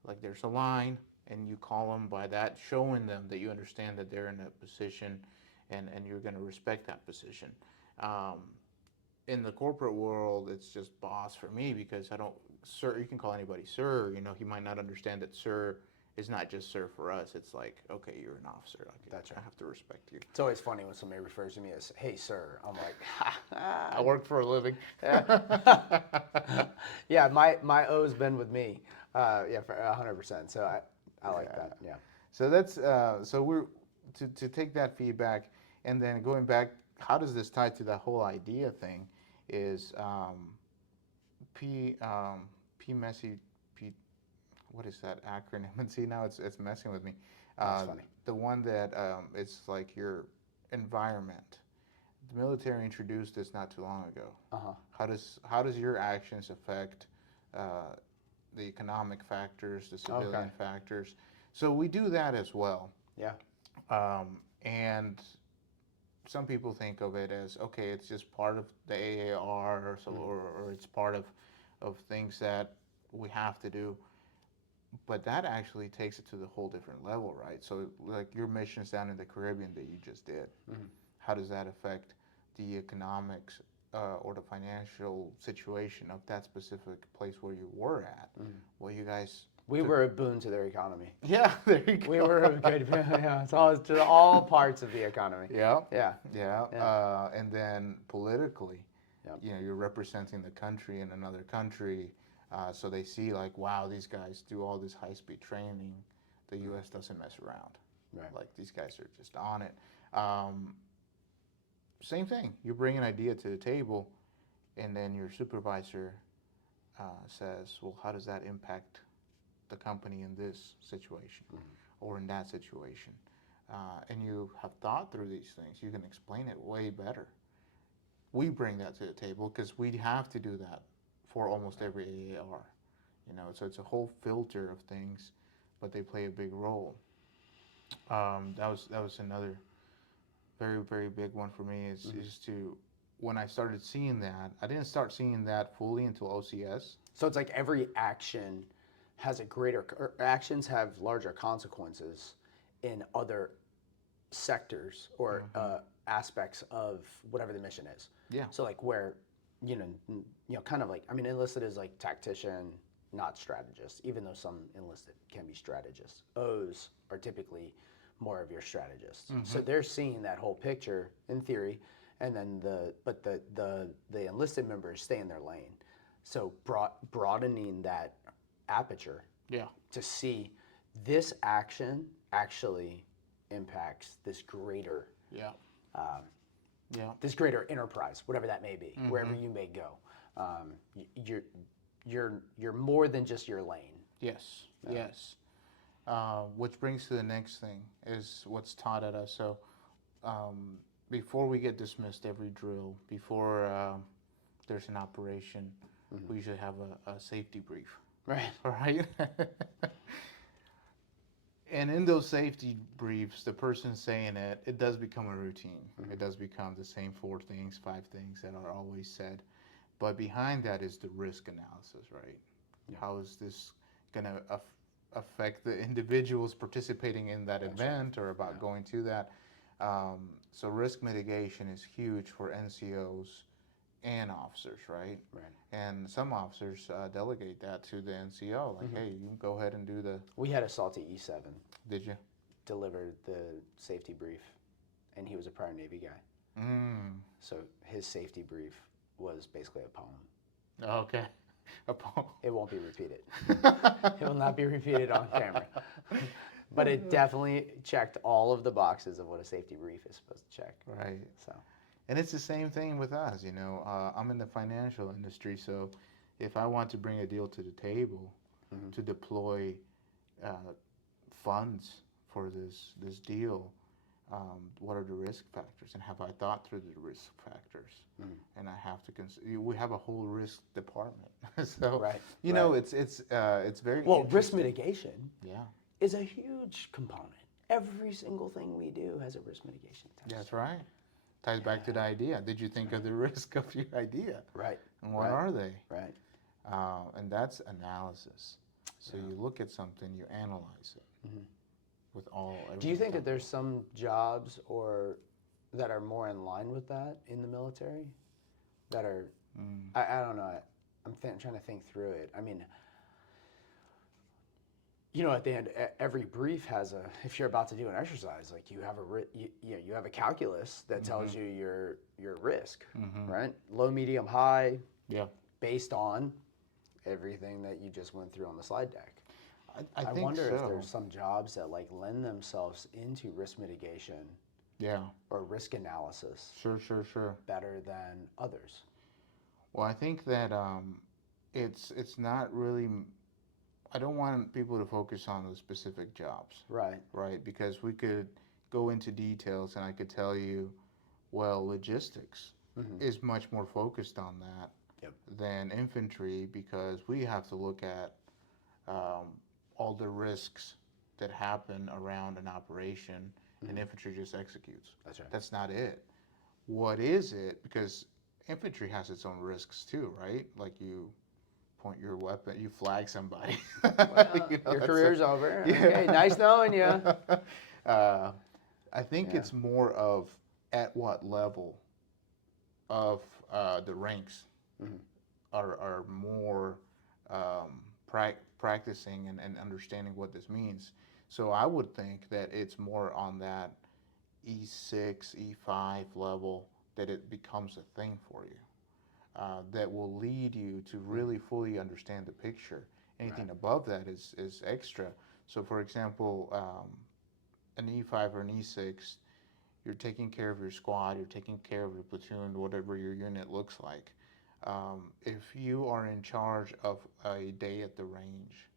Like there's a line, and you call them by that, showing them that you understand that they're in a position, and you're going to respect that position. Um, in the corporate world, it's just boss for me because I don't, sir, you can call anybody sir. You know, he might not understand that sir is not just sir for us. It's like, okay, you're an officer. Like, That's right. I have to respect you. It's always funny when somebody refers to me as, hey, sir. I'm like, I work for a living. yeah, my O's been with me. Yeah, for 100%. So I like that. Yeah. So that's so we're to take that feedback and then going back. How does this tie to that whole idea thing? Is P P messy P. What is that acronym? And see now it's messing with me. That's funny. The one that it's like your environment. The military introduced this not too long ago. Uh-huh. How does your actions affect the economic factors, the civilian factors? So we do that as well. Yeah. And some people think of it as okay, it's just part of the AAR or it's part of things that we have to do. But that actually takes it to the whole different level, right? So like your missions down in the Caribbean that you just did, how does that affect the economics or the financial situation of that specific place where you were at? Well, you guys. We were a boon to their economy. Yeah, there you go. We were a good, yeah. It's all to all parts of the economy. Yeah. Yeah. Yeah. And then politically, Yep. you know, you're representing the country in another country, so they see like, wow, these guys do all this high-speed training. The U.S. doesn't mess around. Right. Like these guys are just on it. Same thing. You bring an idea to the table, and then your supervisor says, well, how does that impact the company in this situation or in that situation? And you have thought through these things. You can explain it way better. We bring that to the table because we have to do that for almost every AAR. You know, so it's a whole filter of things, but they play a big role. That was another very, very big one for me is to, when I started seeing that, I didn't start seeing that fully until OCS. So it's like every action has a greater, or actions have larger consequences in other sectors or aspects of whatever the mission is. Yeah. So like where, kind of like, I mean, enlisted is like tactician, not strategist, even though some enlisted can be strategists. O's are typically more of your strategists. So they're seeing that whole picture in theory, and then the enlisted members stay in their lane. So broadening that aperture Yeah. to see this action actually impacts this greater Yeah. Yeah. this greater enterprise, whatever that may be, wherever you may go. You're more than just your lane. Yes. Yes. Which brings to the next thing is what's taught at us. So before we get dismissed every drill, before there's an operation, we usually have a safety brief. Right. Right? And in those safety briefs, the person saying it does become a routine. It does become the same 4 things, 5 things that are always said. But behind that is the risk analysis, right? Yeah. How is this going to affect the individuals participating in that event or about going to that? So risk mitigation is huge for NCOs and officers, right? Right. And some officers delegate that to the NCO, like, hey, you can go ahead and do the... We had a salty E7. Did you? Delivered the safety brief, and he was a prior Navy guy. So his safety brief was basically a poem. Okay. A poem. It won't be repeated. It will not be repeated on camera. But it definitely checked all of the boxes of what a safety brief is supposed to check. Right. So. And it's the same thing with us, I'm in the financial industry, so if I want to bring a deal to the table to deploy funds for this deal, what are the risk factors, and have I thought through the risk factors? And I have to consider. We have a whole risk department, so it's very well. Risk mitigation, is a huge component. Every single thing we do has a risk mitigation test. That's right. Ties back to the idea. Did you think of the risk of your idea? Right. And what are they? Right. And that's analysis. So you look at something, you analyze it with all. Do you think that there's some jobs or that are more in line with that in the military? That are, I don't know. I'm trying to think through it. I mean, at the end, every brief has a. If you're about to do an exercise, like you have a calculus that tells you your risk, right? Low, medium, high. Yeah. Based on everything that you just went through on the slide deck. I think wonder so. if there's some jobs that like lend themselves into risk mitigation. Yeah. Or risk analysis. Sure. Better than others. Well, I think that it's not really. I don't want people to focus on the specific jobs. Right. Right, because we could go into details, and I could tell you, well, logistics is much more focused on that than infantry, because we have to look at all the risks that happen around an operation, and infantry just executes. That's right. That's not it. What is it? Because infantry has its own risks too, right? Like you point your weapon, you flag somebody. Well, your career's over. Yeah. Okay, nice knowing you. I think it's more of at what level of the ranks are more practicing and understanding what this means. So I would think that it's more on that E6, E5 level that it becomes a thing for you. That will lead you to really fully understand the picture. Anything above that is extra. So for example, an E5 or an E6, you're taking care of your squad, you're taking care of your platoon, whatever your unit looks like. If you are in charge of a day at the range,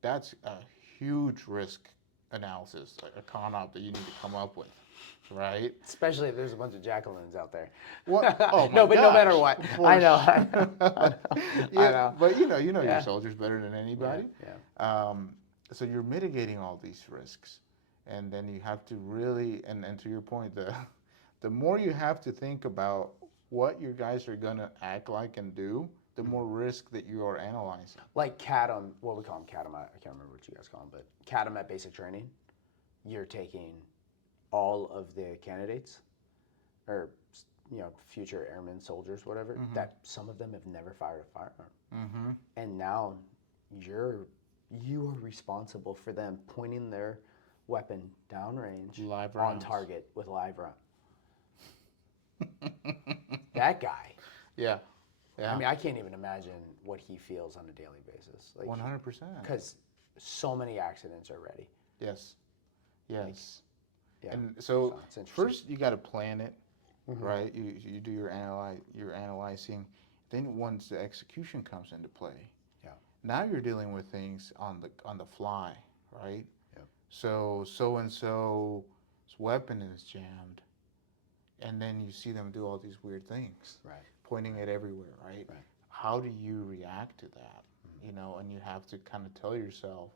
that's a huge risk analysis, like a con-op that you need to come up with. Right? Especially if there's a bunch of Jacquelines out there. What? Oh my no, but gosh, no matter what. I know. I know. But you know your soldiers better than anybody. Yeah. So you're mitigating all these risks. And then you have to really, and to your point, the more you have to think about what your guys are gonna act like and do, the more risk that you are analyzing. Like CADM, what we call them CADM, I can't remember what you guys call them, but CADM at basic training, you're taking all of the candidates or future airmen, soldiers, whatever, that some of them have never fired a firearm. Mm-hmm. And now you are responsible for them pointing their weapon downrange Live on rounds. target with live round. That guy. Yeah. Yeah. I mean, I can't even imagine what he feels on a daily basis. Like 100%. because so many accidents already. Yes. Yes. Yeah. And so it's interesting. first you got to plan it, right? You do your analyzing. Then once the execution comes into play, Yeah. now you're dealing with things on the fly, right? Yeah. So and so's weapon is jammed, and then you see them do all these weird things, Right. pointing it everywhere, right? Right. How do you react to that? You know, and you have to kind of tell yourself,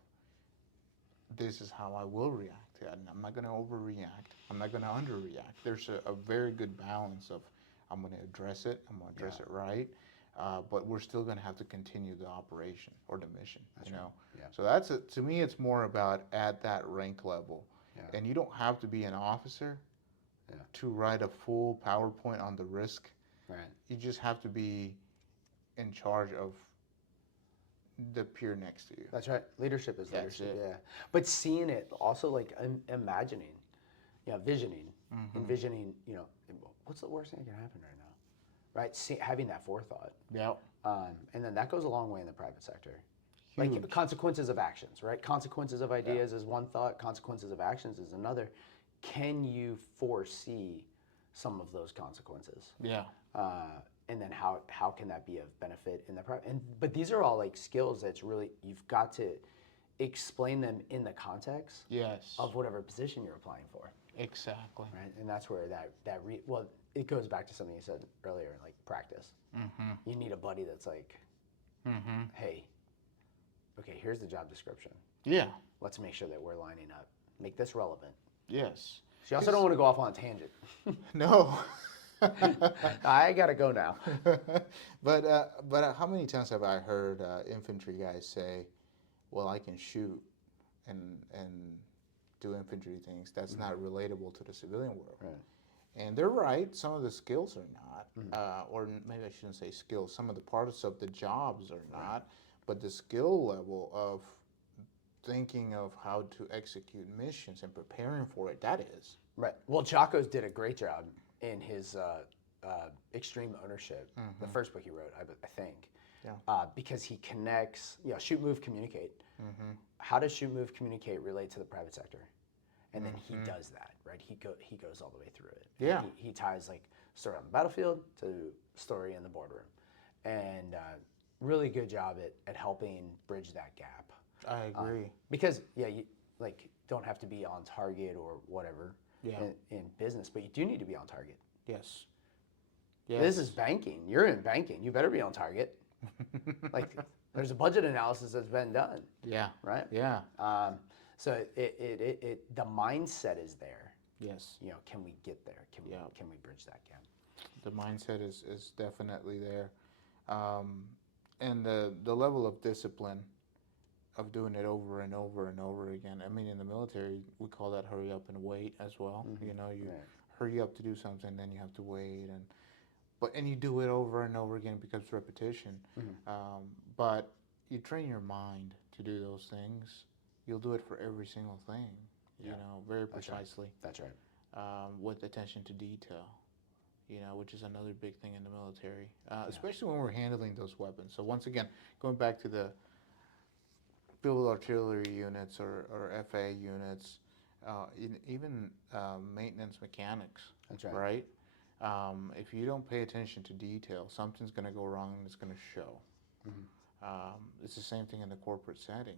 this is how I will react to it. And I'm not going to overreact. I'm not going to underreact. There's a very good balance of I'm going to address it. I'm going to address it right. But we're still going to have to continue the operation or the mission, That's you know. right. Yeah. So that's to me, it's more about at that rank level. Yeah. And you don't have to be an officer to write a full PowerPoint on the risk. Right. You just have to be in charge of the peer next to you. That's right. Leadership is That's leadership. it. Yeah. But seeing it also like imagining, visioning, envisioning. What's the worst thing that can happen right now? Right. Having that forethought. Yeah. And then that goes a long way in the private sector. Huge. Like consequences of actions, right? Consequences of ideas is one thought. Consequences of actions is another. Can you foresee some of those consequences? Yeah. And then how can that be of benefit in the private? But these are all like skills that's really you've got to explain them in the context Yes. of whatever position you're applying for, Exactly. right? And that's where it goes back to something you said earlier, like practice. Mm-hmm. You need a buddy that's like, Mm-hmm. hey, okay, here's the job description. Yeah. Let's make sure that we're lining up. Make this relevant. Yes. So you also don't want to go off on a tangent. No. I gotta go now. but how many times have I heard infantry guys say, "Well, I can shoot and do infantry things. That's not relatable to the civilian world." Right. And they're right. Some of the skills are not, or maybe I shouldn't say skills. Some of the parts of the jobs are not, but the skill level of thinking of how to execute missions and preparing for it, that is. Right. Well, Chaco's did a great job in his Extreme Ownership, the first book he wrote, I think. Yeah. Because he connects, shoot, move, communicate. How does shoot, move, communicate relate to the private sector? And then he does that, right? He goes all the way through it. Yeah. He ties like story on the battlefield to story in the boardroom, and really good job at helping bridge that gap. I agree. Because you don't have to be on target or whatever in business, but you do need to be on target. Yes. This is banking. You're in banking. You better be on target. Like there's a budget analysis that's been done. Yeah. Right. Yeah. So the mindset is there. Yes. Can we get there? Can we bridge that gap? The mindset is definitely there, and the level of discipline of doing it over and over and over again. I mean, in the military, we call that hurry up and wait as well. You hurry up to do something, then you have to wait, and you do it over and over again because it's repetition. But you train your mind to do those things. You'll do it for every single thing, very precisely. That's right. With attention to detail, which is another big thing in the military, especially when we're handling those weapons. So once again, going back to the field artillery units or FA units, even maintenance mechanics. That's right. Right? If you don't pay attention to detail, something's going to go wrong and it's going to show. It's the same thing in the corporate setting.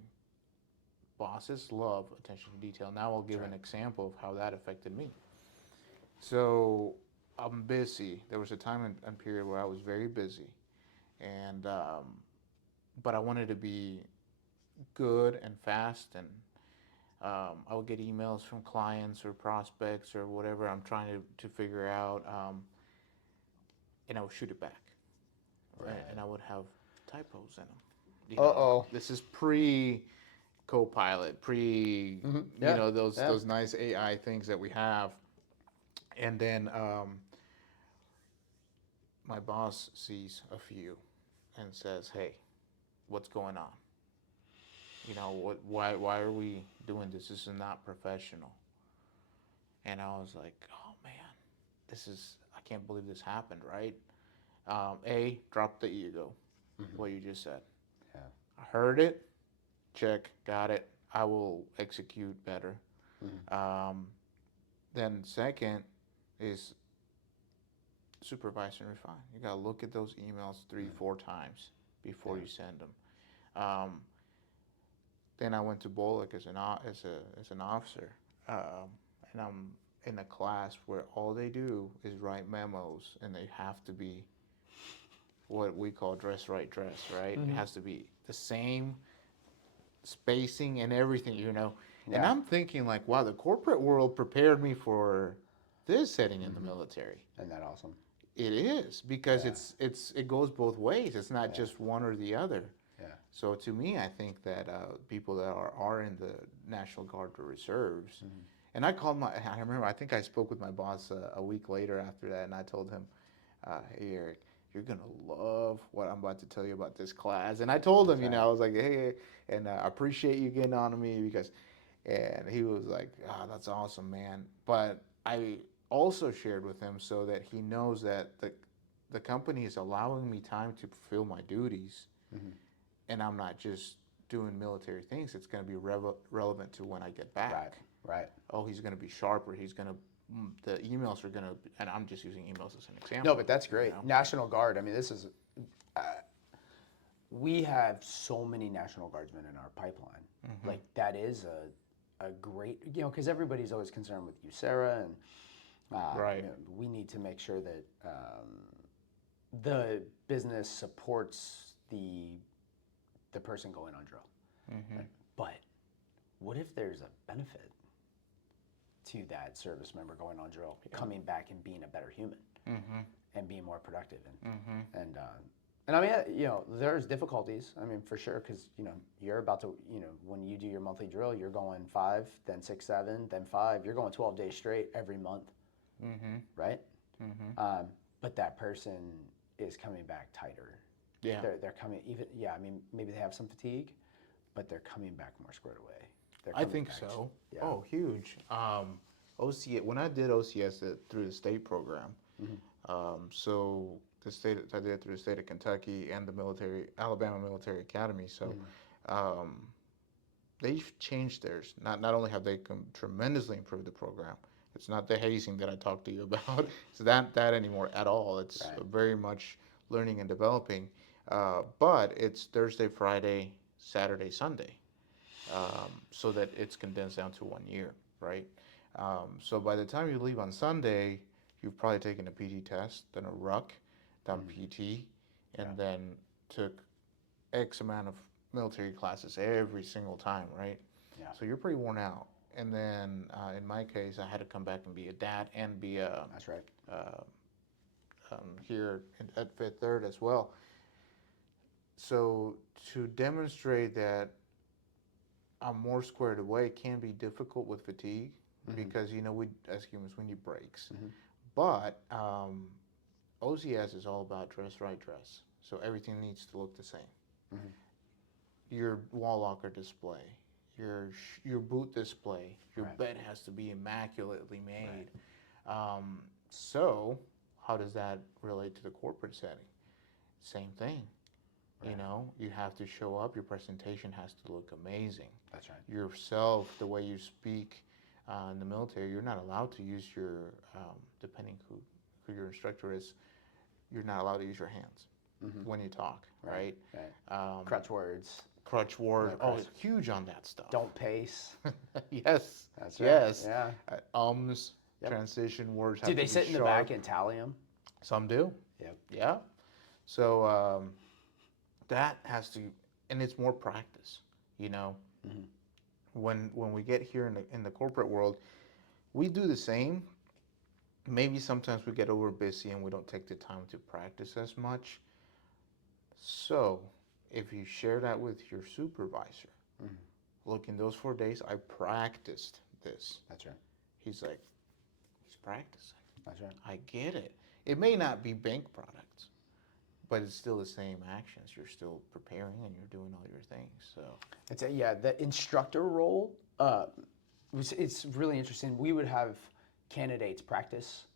Bosses love attention to detail. Now I'll give an example of how that affected me. So I'm busy. There was a time and period where I was very busy, and but I wanted to be good and fast, and I would get emails from clients or prospects or whatever I'm trying to figure out, and I would shoot it back, and I would have typos in them. Uh-oh. This is pre Copilot, pre Yeah. Yeah. those nice AI things that we have, and then my boss sees a few and says, "Hey, what's going on? What? Why are we doing this? This is not professional." And I was like, "Oh man, I can't believe this happened." Right? Drop the ego. What you just said. Yeah. I heard it. Check. Got it. I will execute better. Um, then second is supervise and refine. You gotta look at those emails 3, 4 times before you send them. Then I went to Bullock as an officer, and I'm in a class where all they do is write memos, and they have to be what we call dress right dress, right? It has to be the same spacing and everything. And Yeah. I'm thinking like, wow, the corporate world prepared me for this setting in the military. Isn't that awesome? It is because it goes both ways. It's not just one or the other. Yeah. So to me, I think that people that are in the National Guard or reserves, and I remember, I think I spoke with my boss a week later after that, and I told him, "Hey Eric, you're gonna love what I'm about to tell you about this class." And I told him, I was like, "Hey, and I appreciate you getting on to me because," and he was like, "That's awesome, man." But I also shared with him so that he knows that the company is allowing me time to fulfill my duties, and I'm not just doing military things. It's going to be relevant to when I get back. Right. Right. Oh, he's going to be sharper. The emails are going to, and I'm just using emails as an example. No, but that's great. National Guard. I mean, this is. We have so many National Guardsmen in our pipeline. Like that is a great, because everybody's always concerned with USERA, and Right. we need to make sure that the business supports the person going on drill. Right? But what if there's a benefit to that service member going on drill, coming back and being a better human and being more productive? And I mean, there's difficulties. I mean, for sure, because you're about to, when you do your monthly drill, you're going 5, then 6, 7, then 5. You're going 12 days straight every month, right? But that person is coming back tighter. Yeah. They're coming even. Yeah, I mean, maybe they have some fatigue, but they're coming back more squared away. I think so. Yeah. Oh, huge. OCS, when I did OCS through the state program, so I did it through the state of Kentucky and the Alabama Military Academy. So they've changed theirs. Not only have they tremendously improved the program, it's not the hazing that I talked to you about. It's that anymore at all. It's very much learning and developing. But it's Thursday, Friday, Saturday, Sunday, so that it's condensed down to 1 year, right? So by the time you leave on Sunday, you've probably taken a PT test, then a ruck, done PT, and then took X amount of military classes every single time, right? Yeah. So you're pretty worn out. And then in my case, I had to come back and be a dad and be a That's right. here at Fifth Third as well. So to demonstrate that I'm more squared away can be difficult with fatigue because we as humans we need breaks. But OCS is all about dress right dress, so everything needs to look the same. Your wall locker display, your boot display, your bed has to be immaculately made. So how does that relate to the corporate setting? Same thing. You have to show up. Your presentation has to look amazing. That's right. Yourself, the way you speak in the military, you're not allowed to use your, depending who your instructor is, you're not allowed to use your hands when you talk, right? Crutch words. Crutch words. Oh, it's huge on that stuff. Don't pace. Yes. That's right. Yes. Yeah. Transition words. Do they sit in the back and tally them? Some do. Yep. Yeah. So that has to, and it's more practice. when we get here in the corporate world, we do the same. Maybe sometimes we get over busy and we don't take the time to practice as much. So, if you share that with your supervisor, look, in those 4 days, I practiced this. That's right. He's like, he's practicing. That's right. I get it. It may not be bank products, but it's still the same actions. You're still preparing and you're doing all your things. So The instructor role. It's really interesting. We would have candidates practice,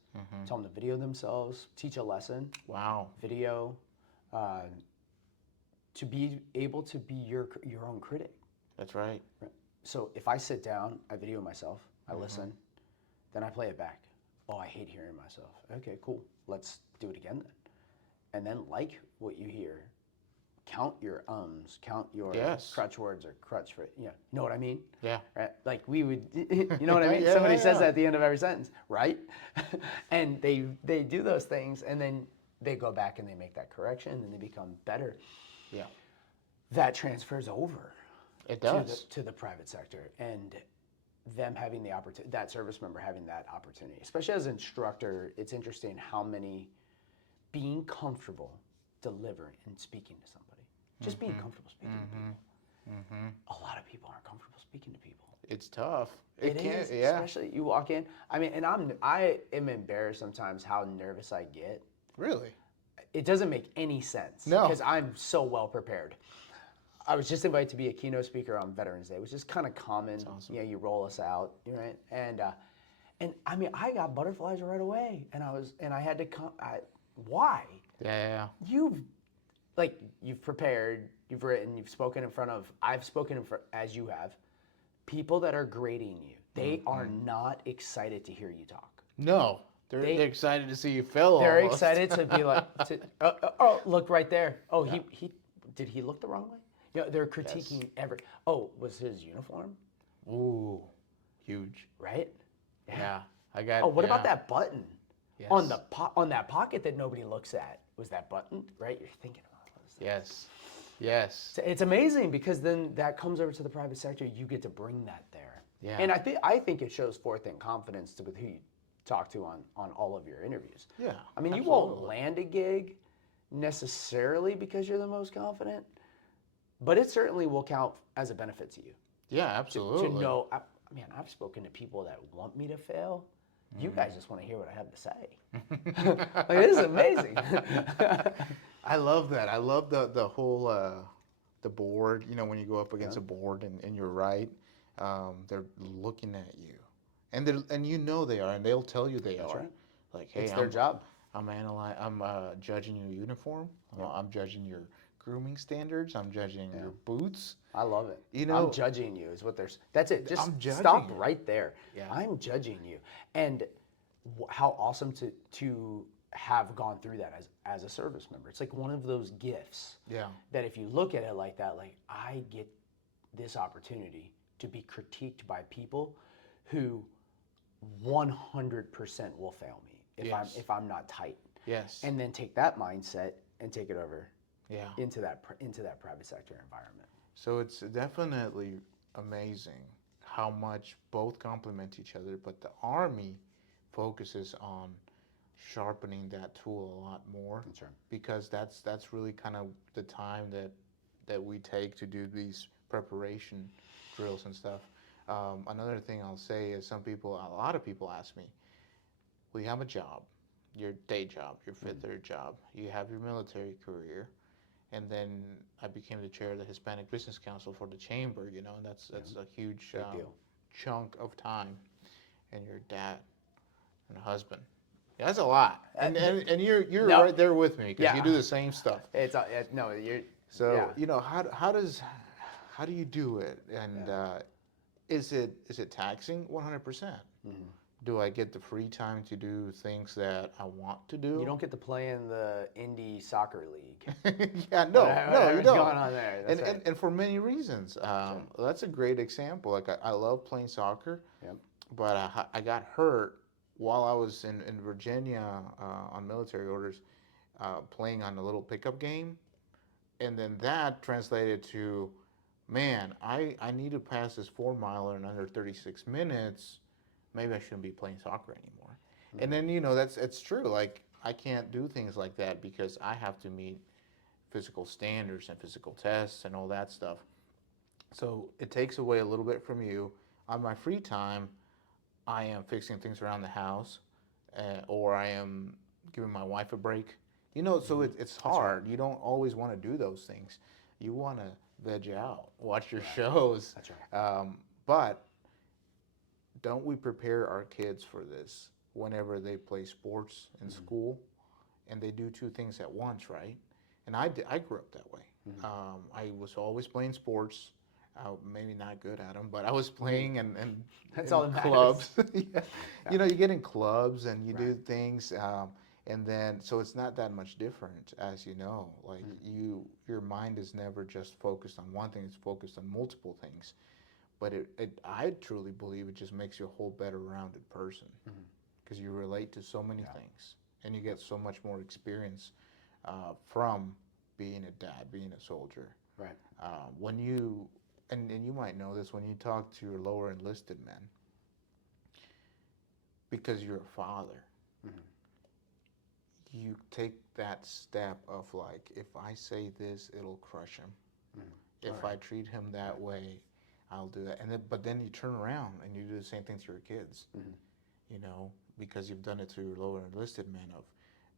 tell them to video themselves, teach a lesson, wow, video, to be able to be your own critic. that's right. So if I sit down, I video myself, I listen, then I play it back. Oh, I hate hearing myself. Okay, cool. Let's do it again then. And then like what you hear, count your ums, count your crutch words or crutch for, you know what I mean? Yeah. Right? Like we would, you know what I mean? Yeah, Somebody yeah, says yeah. that at the end of every sentence, right? And they do those things and then they go back and they make that correction and they become better. Yeah. That transfers over. It does. To the private sector, and them having the opportunity, that service member having that opportunity, especially as an instructor, it's interesting how many being comfortable delivering and speaking to somebody, just being comfortable speaking to people. A lot of people aren't comfortable speaking to people. It's tough. It is, yeah. especially you walk in. I mean, and I am embarrassed sometimes how nervous I get. Really? It doesn't make any sense. No. Because I'm so well prepared. I was just invited to be a keynote speaker on Veterans Day, which is kind of common. That's awesome. You know, you roll us out, right? And I mean, I got butterflies right away, and I had to come. Why? Yeah. You've prepared, you've written, you've spoken in front of. I've spoken in front, as you have, people that are grading you. They are not excited to hear you talk. No, they're excited to see you fail. They're almost. excited to be like, look right there. Oh, he did he look the wrong way? You know, they're critiquing every. Oh, was his uniform? Ooh, huge. Right? Yeah, I got. Oh, what about that button Yes. on that pocket that nobody looks at? Was that button right? You're thinking about it. Yes. It's amazing because then that comes over to the private sector. You get to bring that there. Yeah. And I think it shows forth in confidence with who you talk to on all of your interviews. Yeah. I mean, you won't land a gig necessarily because you're the most confident, but it certainly will count as a benefit to you. Yeah, absolutely. To know, man, I've spoken to people that want me to fail. You guys just want to hear what I have to say. Like, this is amazing. I love that. I love the whole the board. You know, when you go up against a board and you're right, they're looking at you, and you know they are, and they'll tell you they are. right. Like, hey, It's their job. I'm judging your uniform. I'm judging your grooming standards. I'm judging your boots. I love it. You know, I'm judging you is what there's. That's it. Just I'm judging stop you. right there. Yeah. I'm judging you, and how awesome to have gone through that as a service member. It's like one of those gifts. Yeah. That if you look at it like that, like I get this opportunity to be critiqued by people who 100% will fail me if I'm not tight. Yes. And then take that mindset and take it over Yeah. into that private sector environment. So it's definitely amazing how much both complement each other, but the Army focuses on sharpening that tool a lot more. That's right. Because that's really kind of the time that we take to do these preparation drills and stuff. Another thing I'll say is a lot of people ask me, well, you have a job, your day job, your fifth or job, you have your military career, and then I became the chair of the Hispanic Business Council for the chamber, you know, and that's a huge chunk of time, and your dad and a husband. Yeah, that's a lot, and you're right there with me because you do the same stuff. It's no, you're. So you know how do you do it, and is it taxing? 100%. Do I get the free time to do things that I want to do? You don't get to play in the indie soccer league. Yeah, no, you don't. Going on there. That's right. And for many reasons, that's a great example. Like I love playing soccer, but I got hurt while I was in Virginia on military orders, playing on a little pickup game, and then that translated to man, I need to pass this 4 miler in under 36 minutes. Maybe I shouldn't be playing soccer anymore. And then, it's true. Like, I can't do things like that because I have to meet physical standards and physical tests and all that stuff. So it takes away a little bit from you. On my free time, I am fixing things around the house, or I am giving my wife a break. So it's hard. You don't always want to do those things. You want to veg out, watch your shows. That's right. But don't we prepare our kids for this whenever they play sports in school and they do two things at once, right? And I grew up that way. I was always playing sports. Maybe not good at them, but I was playing and That's in all that matters. clubs. Yeah. You get in clubs and you do things, and then so it's not that much different, as you know. Like your mind is never just focused on one thing; it's focused on multiple things. But I truly believe it just makes you a whole better rounded person because you relate to so many things and you get so much more experience from being a dad, being a soldier. Right. When you and you might know this when you talk to your lower enlisted men, because you're a father, you take that step of like, if I say this, it'll crush him. If I treat him that way, I'll do that. But then you turn around and you do the same thing to your kids, because you've done it to your lower enlisted men of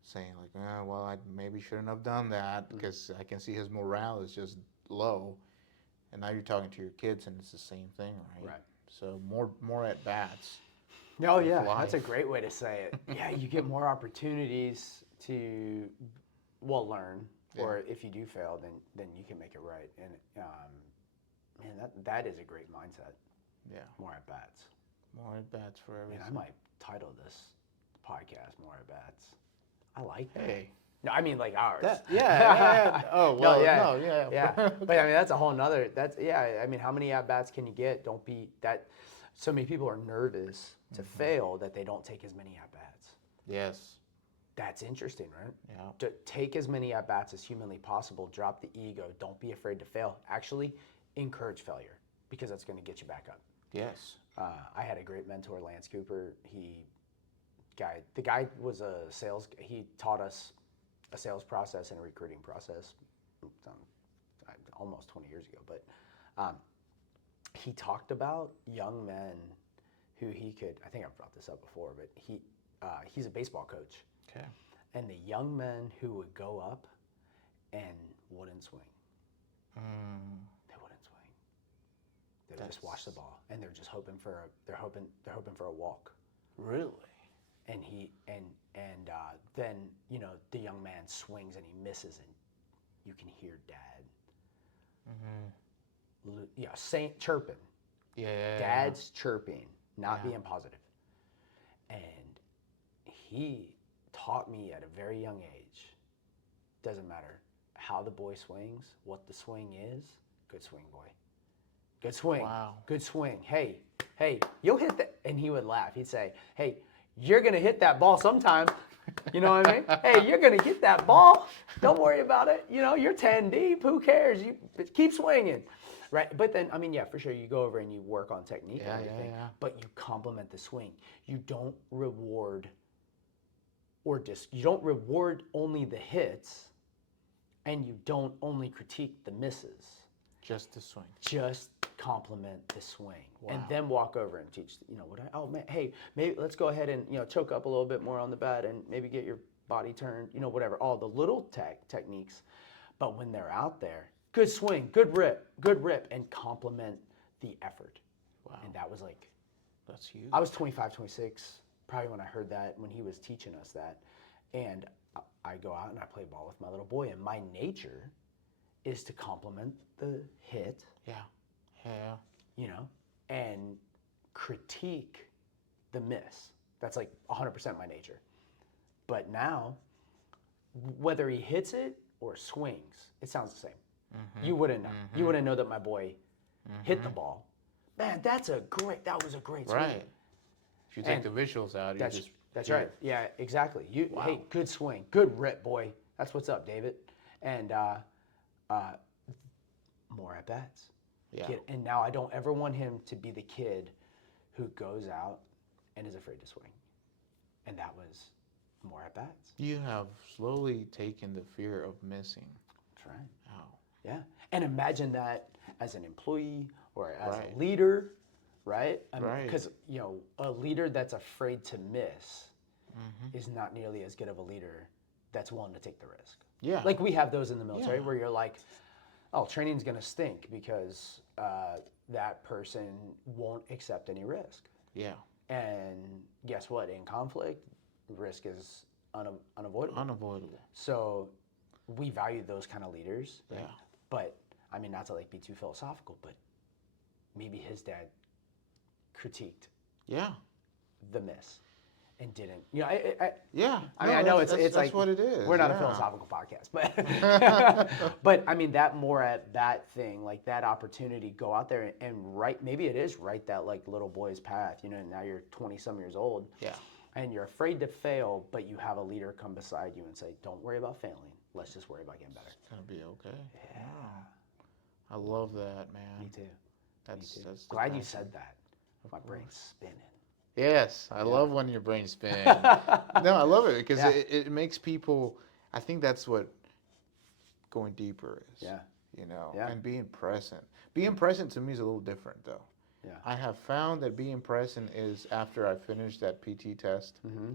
saying like, well, I maybe shouldn't have done that because I can see his morale is just low. And now you're talking to your kids and it's the same thing, right? Right. So more at bats. Oh yeah, that's a great way to say it. Yeah, you get more opportunities to, learn, or if you do fail, then you can make it right. And man, that is a great mindset. Yeah. More at bats. More at bats for everything. Man, I might title this podcast "More at Bats." I like that. Hey. No, I mean like ours. Yeah. Oh well, no, yeah, no, yeah. yeah. But I mean that's a whole nother. I mean, how many at bats can you get? Don't be that. So many people are nervous to fail that they don't take as many at bats. Yes. That's interesting, right? Yeah. To take as many at bats as humanly possible. Drop the ego. Don't be afraid to fail. Actually, encourage failure because that's going to get you back up. Yes. I had a great mentor, Lance Cooper. The guy was a sales. He taught us a sales process and a recruiting process almost 20 years ago. But he talked about young men who he could. I think I've brought this up before, but he's a baseball coach. Okay. And the young men who would go up and wouldn't swing. They wouldn't swing. They would just watch the ball, and they're just hoping for a walk. Really? And then the young man swings and he misses, and you can hear dad. Saint chirping. Yeah. Dad's chirping, not being positive. And he taught me at a very young age. Doesn't matter how the boy swings, what the swing is. Good swing, boy. Good swing. Wow. Good swing. Hey, you'll hit that. And he would laugh. He'd say, hey, you're going to hit that ball sometime. You know what I mean? Hey, you're going to get that ball. Don't worry about it. You're 10 deep. Who cares? You keep swinging. Right? But then, for sure, you go over and you work on technique and everything. Yeah. But you complement the swing. You don't reward you don't reward only the hits, and you don't only critique the misses. Just the swing. Just compliment the swing. Wow. And then walk over and teach, hey, maybe let's go ahead and, choke up a little bit more on the bat and maybe get your body turned, whatever. All the little techniques. But when they're out there, good swing, good rip, and compliment the effort. Wow. And that was like, that's huge. I was 25, 26, probably when I heard that, when he was teaching us that. And I go out and I play ball with my little boy, and my nature is to compliment the hit. Yeah. And critique the miss. That's like 100% my nature. But now, whether he hits it or swings, it sounds the same. You wouldn't know. You wouldn't know that my boy hit the ball. Man, that was a great swing. Right. If you take the visuals out, that's right. Yeah, exactly. Hey, good swing, good rip, boy. That's what's up, David. And more at bats. Yeah. And now I don't ever want him to be the kid who goes out and is afraid to swing. And that was more at bats. You have slowly taken the fear of missing That's right. out. Yeah. And imagine that as an employee or as Right. a leader, right? Right. Because, a leader that's afraid to miss Mm-hmm. is not nearly as good of a leader that's willing to take the risk. Yeah. Like we have those in the military Yeah. where you're like, oh, training's going to stink because that person won't accept any risk. Yeah. And guess what? In conflict, risk is unavoidable. Unavoidable. So we value those kind of leaders. Right? Yeah. But I mean, not to like be too philosophical, but maybe his dad critiqued Yeah. the miss and didn't. Yeah. I mean, No, I know that's it's like that's what it is. we're not a yeah. philosophical podcast, but but I mean that more at that thing, like that opportunity, go out there and write. Maybe it is write that like little boy's path. Now you're 20 some years old, Yeah. and you're afraid to fail, but you have a leader come beside you and say, "Don't worry about failing. Let's just worry about getting better." It's gonna be okay. Yeah. I love that, man. Me too. That's Me too. that's the Glad you passion. said that. My brain's spinning. Yes, I love when your brain's spinning. No, I love it because Yeah. it makes people. I think that's what going deeper is. Yeah. Yeah. And being present. Being present to me is a little different though. Yeah. I have found that being present is after I finish that PT test, Mm-hmm.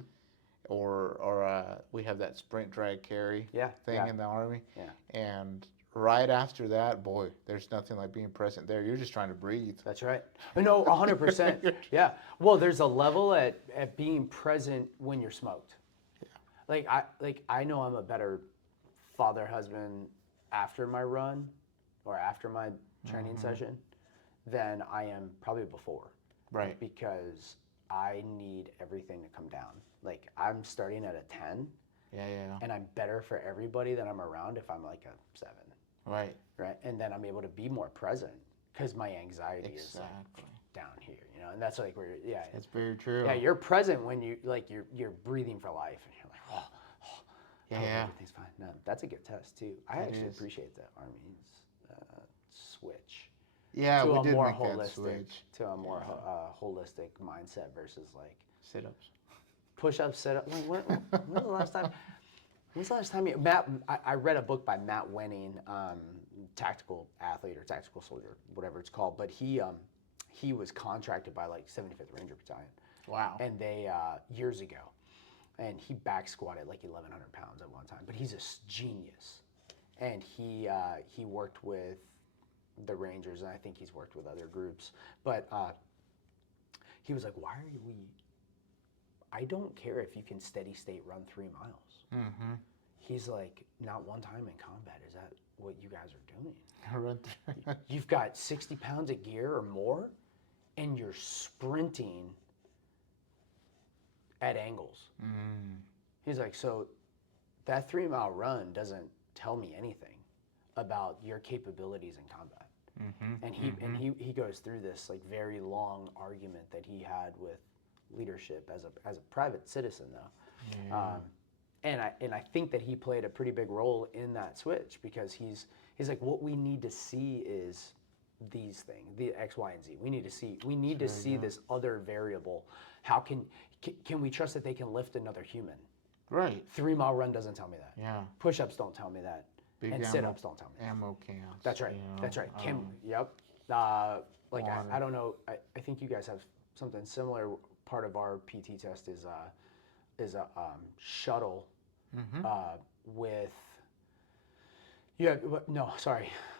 or we have that sprint drag carry Yeah. thing Yeah. in the Army, Yeah. and right after that, boy, there's nothing like being present there. You're just trying to breathe. That's right. No, 100%. Yeah. Well, there's a level at being present when you're smoked. Yeah. I know I'm a better father, husband after my run or after my training session than I am probably before. Right. Because I need everything to come down. Like I'm starting at a 10 Yeah. and I'm better for everybody that I'm around if I'm like a 7. Right. Right. And then I'm able to be more present because my anxiety is like Exactly. down here, and that's like where, That's very true. yeah, you're present when you're breathing for life, and you're like, oh, I hope Yeah. everything's fine. No, that's a good test too. I It actually is. appreciate the Army's switch Yeah, to we a did more make that holistic, switch. to a more holistic mindset versus like Sit-ups. push-ups, sit-up. Like when's the last time? When's the last time I read a book by Matt Wenning, tactical athlete or tactical soldier, whatever it's called, but he was contracted by like 75th Ranger Battalion, Wow. and they years ago, and he back squatted like 1,100 pounds at one time, but he's a genius, and he worked with the Rangers, and I think he's worked with other groups, but he was like, why are we? I don't care if you can steady state run 3 miles. Mm-hmm. He's like, not one time in combat. Is that what you guys are doing? Right. You've got 60 pounds of gear or more, and you're sprinting at angles. Mm. He's like, so that 3-mile run doesn't tell me anything about your capabilities in combat. Mm-hmm. And he goes through this like very long argument that he had with leadership as a private citizen though. Yeah. And I think that he played a pretty big role in that switch because he's like, what we need to see is these things, the X, Y, and Z. We need to see this other variable. How can we trust that they can lift another human? Right. 3-mile run doesn't tell me that. Yeah. Push-ups don't tell me that. Big And ammo- sit-ups don't tell me that. Ammo cans. That's right. you know, That's right. Yep. Like water. I don't know. I think you guys have something similar. Part of our PT test is a shuttle with. You have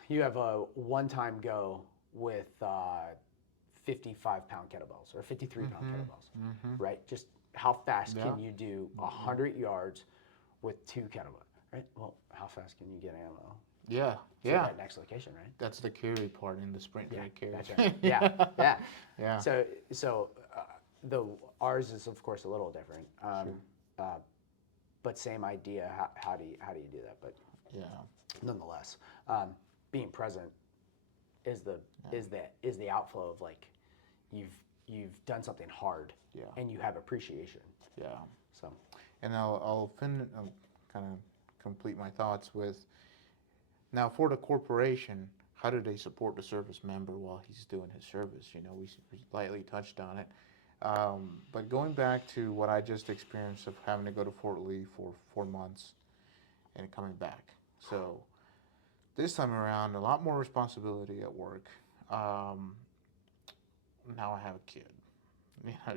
You have a one-time go with 55-pound kettlebells or 53-pound kettlebells, right? Just how fast can you do 100 yards with 2 kettlebells, right? Well, how fast can you get ammo? Yeah. To Yeah. that next location, right? That's the carry part in the sprint drag carry. That's right. Yeah. Yeah. So ours is of course a little different, but same idea. How do you do that? But Yeah. nonetheless, being present is the outflow of like you've done something hard, Yeah. and you have appreciation. Yeah. So And I'll kind of complete my thoughts with, now for the corporation, how do they support the service member while he's doing his service? We lightly touched on it. But going back to what I just experienced of having to go to Fort Lee for 4 months and coming back. So this time around, a lot more responsibility at work. Um, Now I have a kid.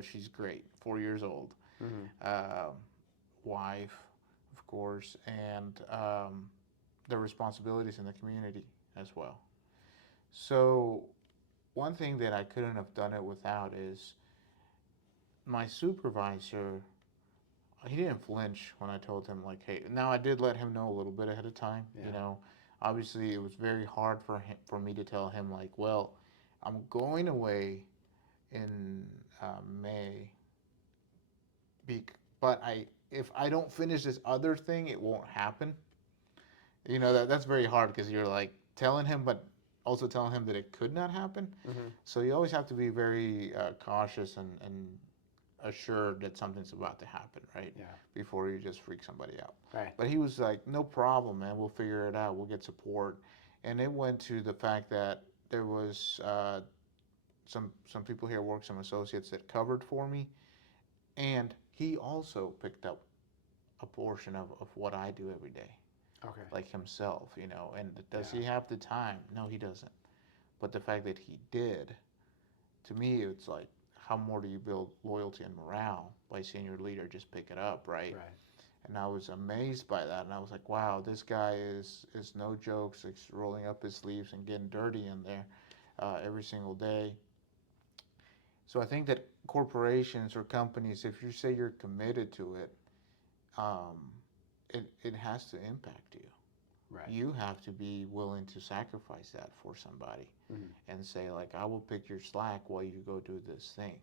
She's great, 4 years old. Mm-hmm. Um, Wife, of course, and the responsibilities in the community as well. So one thing that I couldn't have done it without is my supervisor. He didn't flinch when I told him, like, hey. Now I did let him know a little bit ahead of time. Yeah. Obviously it was very hard for me to tell him, like, well, I'm going away in May, but if I don't finish this other thing, it won't happen. That's very hard because you're like telling him, but also telling him that it could not happen. Mm-hmm. So you always have to be very cautious and assured that something's about to happen, right? Yeah. Before you just freak somebody out. Right. But he was like, no problem, man. We'll figure it out. We'll get support. And it went to the fact that there was some people here at work, some associates that covered for me, and he also picked up a portion of what I do every day, Okay. like himself, And does Yeah. he have the time? No, he doesn't. But the fact that he did, to me, it's like, how more do you build loyalty and morale by seeing your leader just pick it up, right? Right. And I was amazed by that, and I was like, wow, this guy is no jokes. He's rolling up his sleeves and getting dirty in there every single day. So I think that corporations or companies, if you say you're committed to it, um, it has to impact you. Right. You have to be willing to sacrifice that for somebody Mm-hmm. and say, like, I will pick your slack while you go do this thing.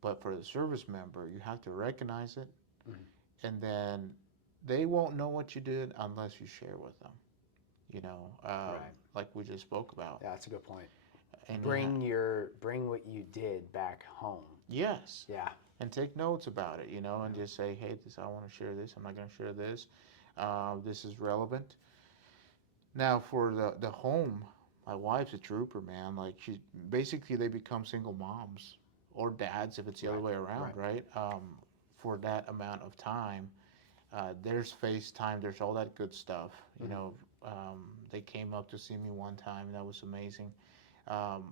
But for the service member, you have to recognize it, Mm-hmm. and then they won't know what you did unless you share with them. Right. Like we just spoke about. Yeah, that's a good point. And Bring what you did back home. yes, Yeah. and take notes about it, and just say, hey, this I want to share this. I'm not going to share this. This is relevant. Now for the home, my wife's a trooper, man. Like basically they become single moms or dads if it's the other Right. way around, right? For that amount of time, there's FaceTime, there's all that good stuff. They came up to see me one time, and that was amazing. Um,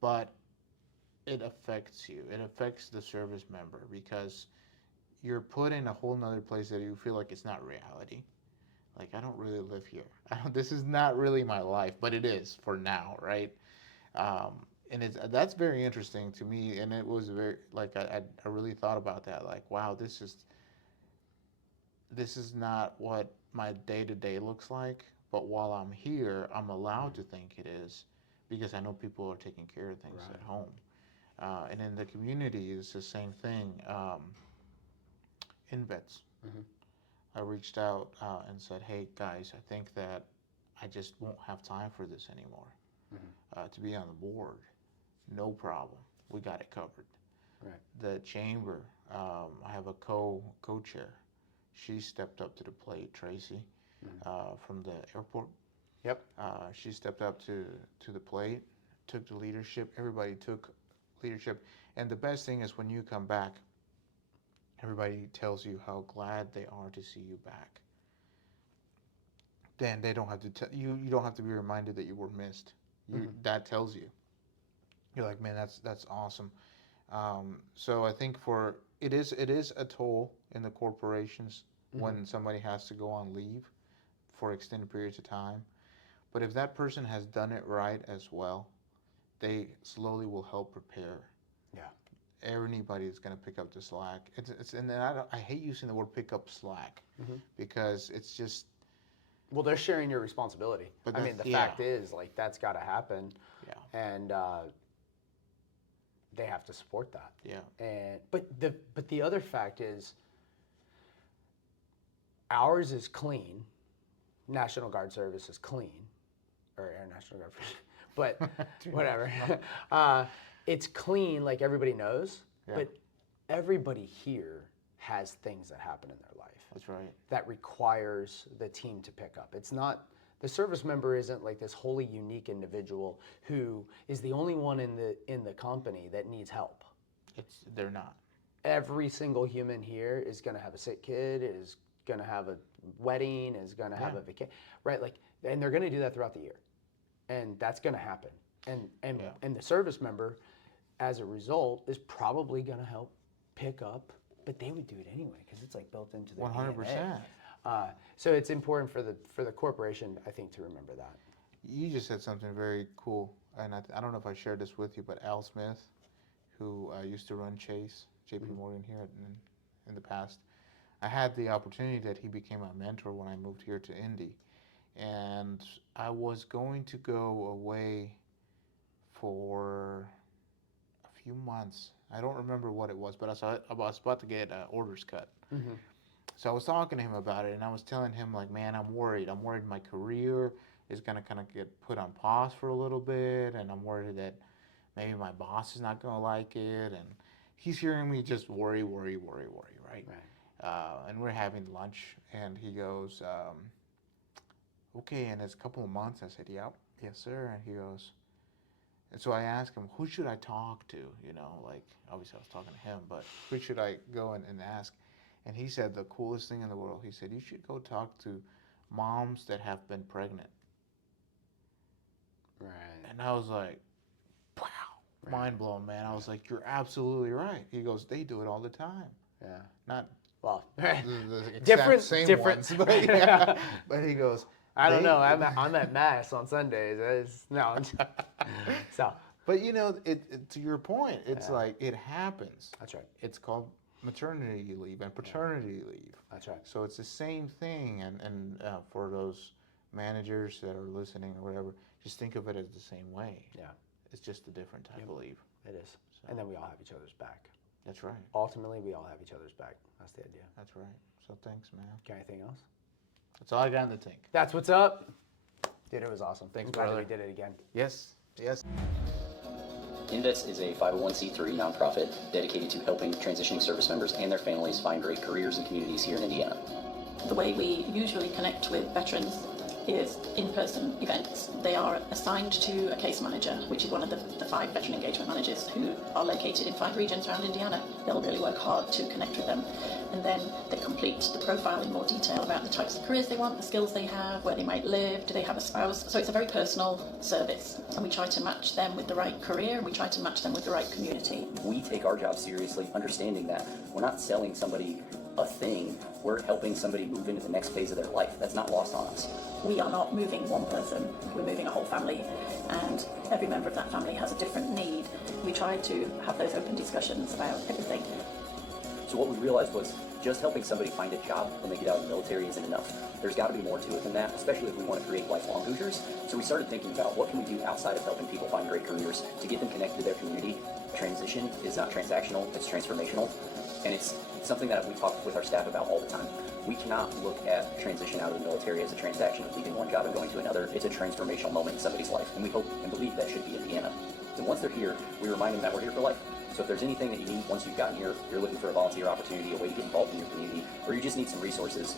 but it affects you. It affects the service member because you're put in a whole nother place that you feel like it's not reality. Like, I don't really live here. This is not really my life, but it is for now, right? Um, and that's very interesting to me. And it was very, like, I really thought about that. Like, wow, this is not what my day to day looks like. But while I'm here, I'm allowed to think it is because I know people are taking care of things Right. at home. And in the community, it's the same thing. INvets. Mm-hmm. I reached out and said, hey, guys, I think that I just won't have time for this anymore. To be on the board, no problem. We got it covered. Right. The chamber, I have a co-chair. She stepped up to the plate, Tracy, from the airport. Yep. She stepped up to the plate, took the leadership. Everybody took leadership. And the best thing is when you come back, everybody tells you how glad they are to see you back. Then they don't have to you. You don't have to be reminded that you were missed. That tells you. You're like, man, that's awesome. So I think it is a toll in the corporations when somebody has to go on leave for extended periods of time. But if that person has done it right as well, they slowly will help prepare. Yeah. Anybody is going to pick up the slack. And I hate using the word pick up slack because it's just. Well, they're sharing your responsibility. But I mean, the fact is, like, that's got to happen. Yeah. And they have to support that. Yeah. And but the other fact is, ours is clean. National Guard service is clean, or Air National Guard, but whatever. It's clean, like everybody knows. Yeah. But everybody here has things that happen in their life That's right. that requires the team to pick up. It's not The service member isn't like this wholly unique individual who is the only one in the company that needs help. They're not. Every single human here is going to have a sick kid, is going to have a wedding, is going to have a vacation, right? Like, and they're going to do that throughout the year, and that's going to happen. And the service member, as a result, is probably going to help pick up, but they would do it anyway because it's like built into their 100%. So it's important for the corporation, I think, to remember that. You just said something very cool, and I don't know if I shared this with you, but Al Smith, who used to run Chase, JP Morgan here in the past, I had the opportunity that he became my mentor when I moved here to Indy, and I was going to go away for a few months. I don't remember what it was, but I was about to get orders cut. Mm-hmm. So I was talking to him about it, and I was telling him, like, man, I'm worried. I'm worried my career is going to kind of get put on pause for a little bit, and I'm worried that maybe my boss is not going to like it. And he's hearing me just worry, right? And we're having lunch, and he goes, okay, and it's a couple of months. I said, yep, yes, sir. And he goes, and so I asked him, who should I talk to? You know, like, obviously I was talking to him, but who should I go and ask? And he said the coolest thing in the world. He said, you should go talk to moms that have been pregnant. Right. And I was like, wow, mind blown, man. I was like, you're absolutely right. He goes, they do it all the time. Yeah. Not well, the same ones, but yeah. But he goes, I don't know. I'm at mass on Sundays. No. So. But you know, to your point, it's like it happens. That's right. It's called maternity leave and paternity leave. That's right. So it's the same thing, and for those managers that are listening or whatever, just think of it as the same way. Yeah. It's just a different type of leave. It is. So. And then we all have each other's back. That's right. Ultimately, we all have each other's back. That's the idea. That's right. So thanks, man. Got anything else? That's all I got in the tank. That's what's up. Dude, it was awesome. Thanks, glad brother. we did it again. Yes. INvets is a 501c3 nonprofit dedicated to helping transitioning service members and their families find great careers and communities here in Indiana. The way we usually connect with veterans is in-person events. They are assigned to a case manager, which is one of the 5 veteran engagement managers who are located in 5 regions around Indiana. They'll really work hard to connect with them. And then they complete the profile in more detail about the types of careers they want, the skills they have, where they might live, do they have a spouse. So it's a very personal service. And we try to match them with the right career, and we try to match them with the right community. We take our job seriously, understanding that we're not selling somebody a thing, we're helping somebody move into the next phase of their life. That's not lost on us. We are not moving one person, we're moving a whole family, and every member of that family has a different need. We try to have those open discussions about everything. So what we realized was just helping somebody find a job when they get out of the military isn't enough. There's got to be more to it than that, especially if we want to create lifelong Hoosiers. So we started thinking about what can we do outside of helping people find great careers to get them connected to their community. Transition is not transactional, it's transformational. And it's something that we talk with our staff about all the time. We cannot look at transition out of the military as a transaction of leaving one job and going to another. It's a transformational moment in somebody's life, and we hope and believe that should be Indiana. And once they're here, we remind them that we're here for life. So if there's anything that you need once you've gotten here, you're looking for a volunteer opportunity, a way to get involved in your community, or you just need some resources.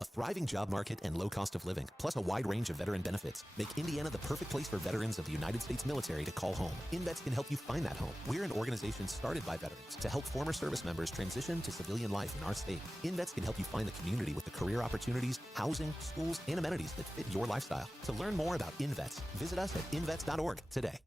A thriving job market and low cost of living, plus a wide range of veteran benefits, make Indiana the perfect place for veterans of the United States military to call home. INvets can help you find that home. We're an organization started by veterans to help former service members transition to civilian life in our state. INvets can help you find the community with the career opportunities, housing, schools, and amenities that fit your lifestyle. To learn more about INvets, visit us at invets.org today.